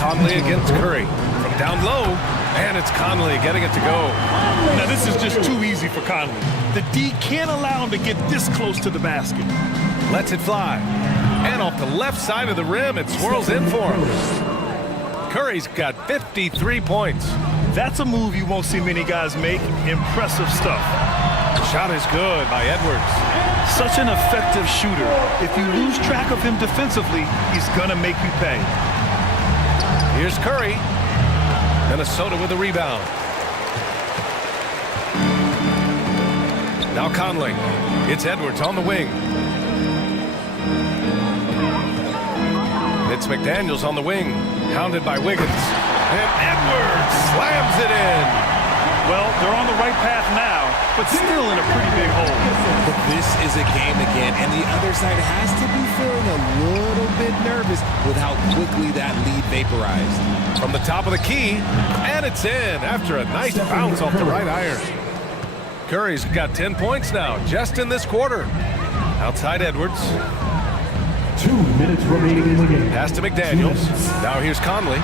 Conley against Curry. From down low, and it's Conley getting it to go. Now this is just too easy for Conley. The D can't allow him to get this close to the basket. Lets it fly. And off the left side of the rim, it swirls in for him. Curry's got 53 points. That's a move you won't see many guys make. Impressive stuff. Shot is good by Edwards. Such an effective shooter. If you lose track of him defensively, he's gonna make you pay. Here's Curry. Minnesota with a rebound. Now Conley. It's Edwards on the wing. It's McDaniels on the wing. Hounded by Wiggins. And Edwards slams it in. Well, they're on the right path now, but still in a pretty big hole. But this is a game again, and the other side has to be feeling a little bit nervous with how quickly that lead vaporized. From the top of the key, and it's in after a nice bounce off the right iron. Curry's got 10 points now, just in this quarter. Outside Edwards. 2 minutes remaining in the game. Pass to McDaniels. Now here's Conley.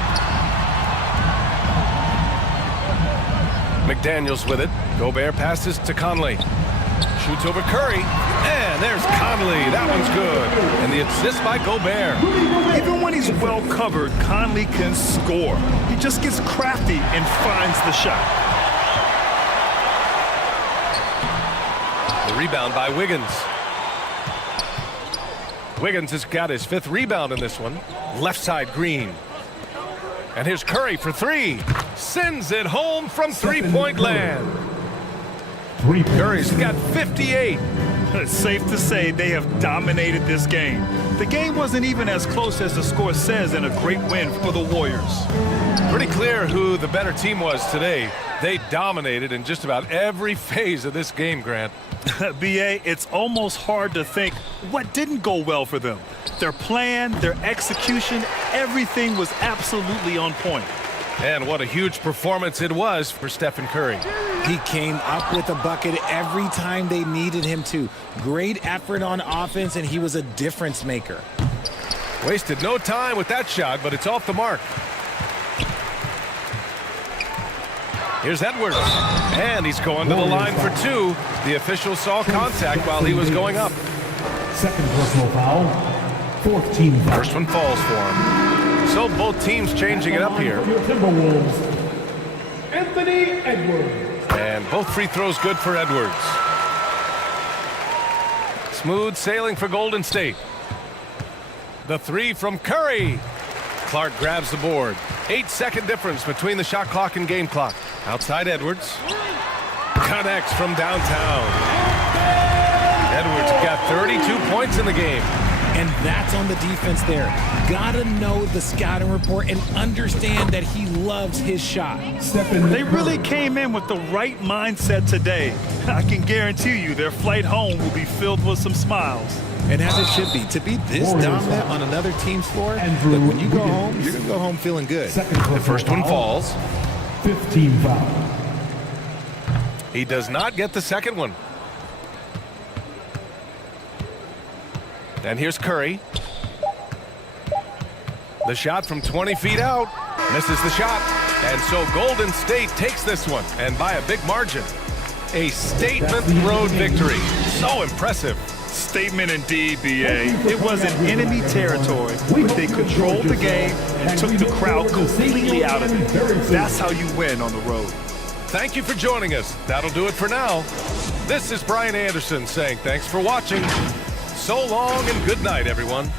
McDaniels with it. Gobert passes to Conley. Shoots over Curry. And there's Conley. That one's good. And the assist by Gobert. Even when he's well covered, Conley can score. He just gets crafty and finds the shot. The rebound by Wiggins. Wiggins has got his 5th rebound in this one. Left side Green. And here's Curry for 3. Sends it home from three-point land. Curry's got 58. It's safe to say they have dominated this game. The game wasn't even as close as the score says, and a great win for the Warriors. Pretty clear who the better team was today. They dominated in just about every phase of this game, Grant. B.A., it's almost hard to think what didn't go well for them. Their plan, their execution, everything was absolutely on point. And what a huge performance it was for Stephen Curry. He came up with a bucket every time they needed him to. Great effort on offense, and he was a difference maker. Wasted no time with that shot, but it's off the mark. Here's Edwards, and he's going to the line for 2. The official saw contact while he was going up. Second personal foul. 4th team foul. First one falls for him. So both teams changing it up here. Timberwolves, Anthony Edwards. And both free throws good for Edwards. Smooth sailing for Golden State. The 3 from Curry. Clark grabs the board. 8-second difference between the shot clock and game clock. Outside Edwards. Connects from downtown. Edwards got 32 points in the game. And that's on the defense there. Gotta know the scouting report and understand that he loves his shot. They really came in with the right mindset today. I can guarantee you their flight home will be filled with some smiles. And as it should be, to be this dominant on another team's floor, look, when you go home, you're going to go home feeling good. The first one falls. 5th team foul. He does not get the second one. And here's Curry. The shot from 20 feet out. Misses the shot. And so Golden State takes this one, and by a big margin. A statement road victory. So impressive. Statement indeed, B.A. It was in enemy territory, but they controlled the game and took the crowd completely out of it. That's how you win on the road. Thank you for joining us. That'll do it for now. This is Brian Anderson saying thanks for watching. So long and good night, everyone.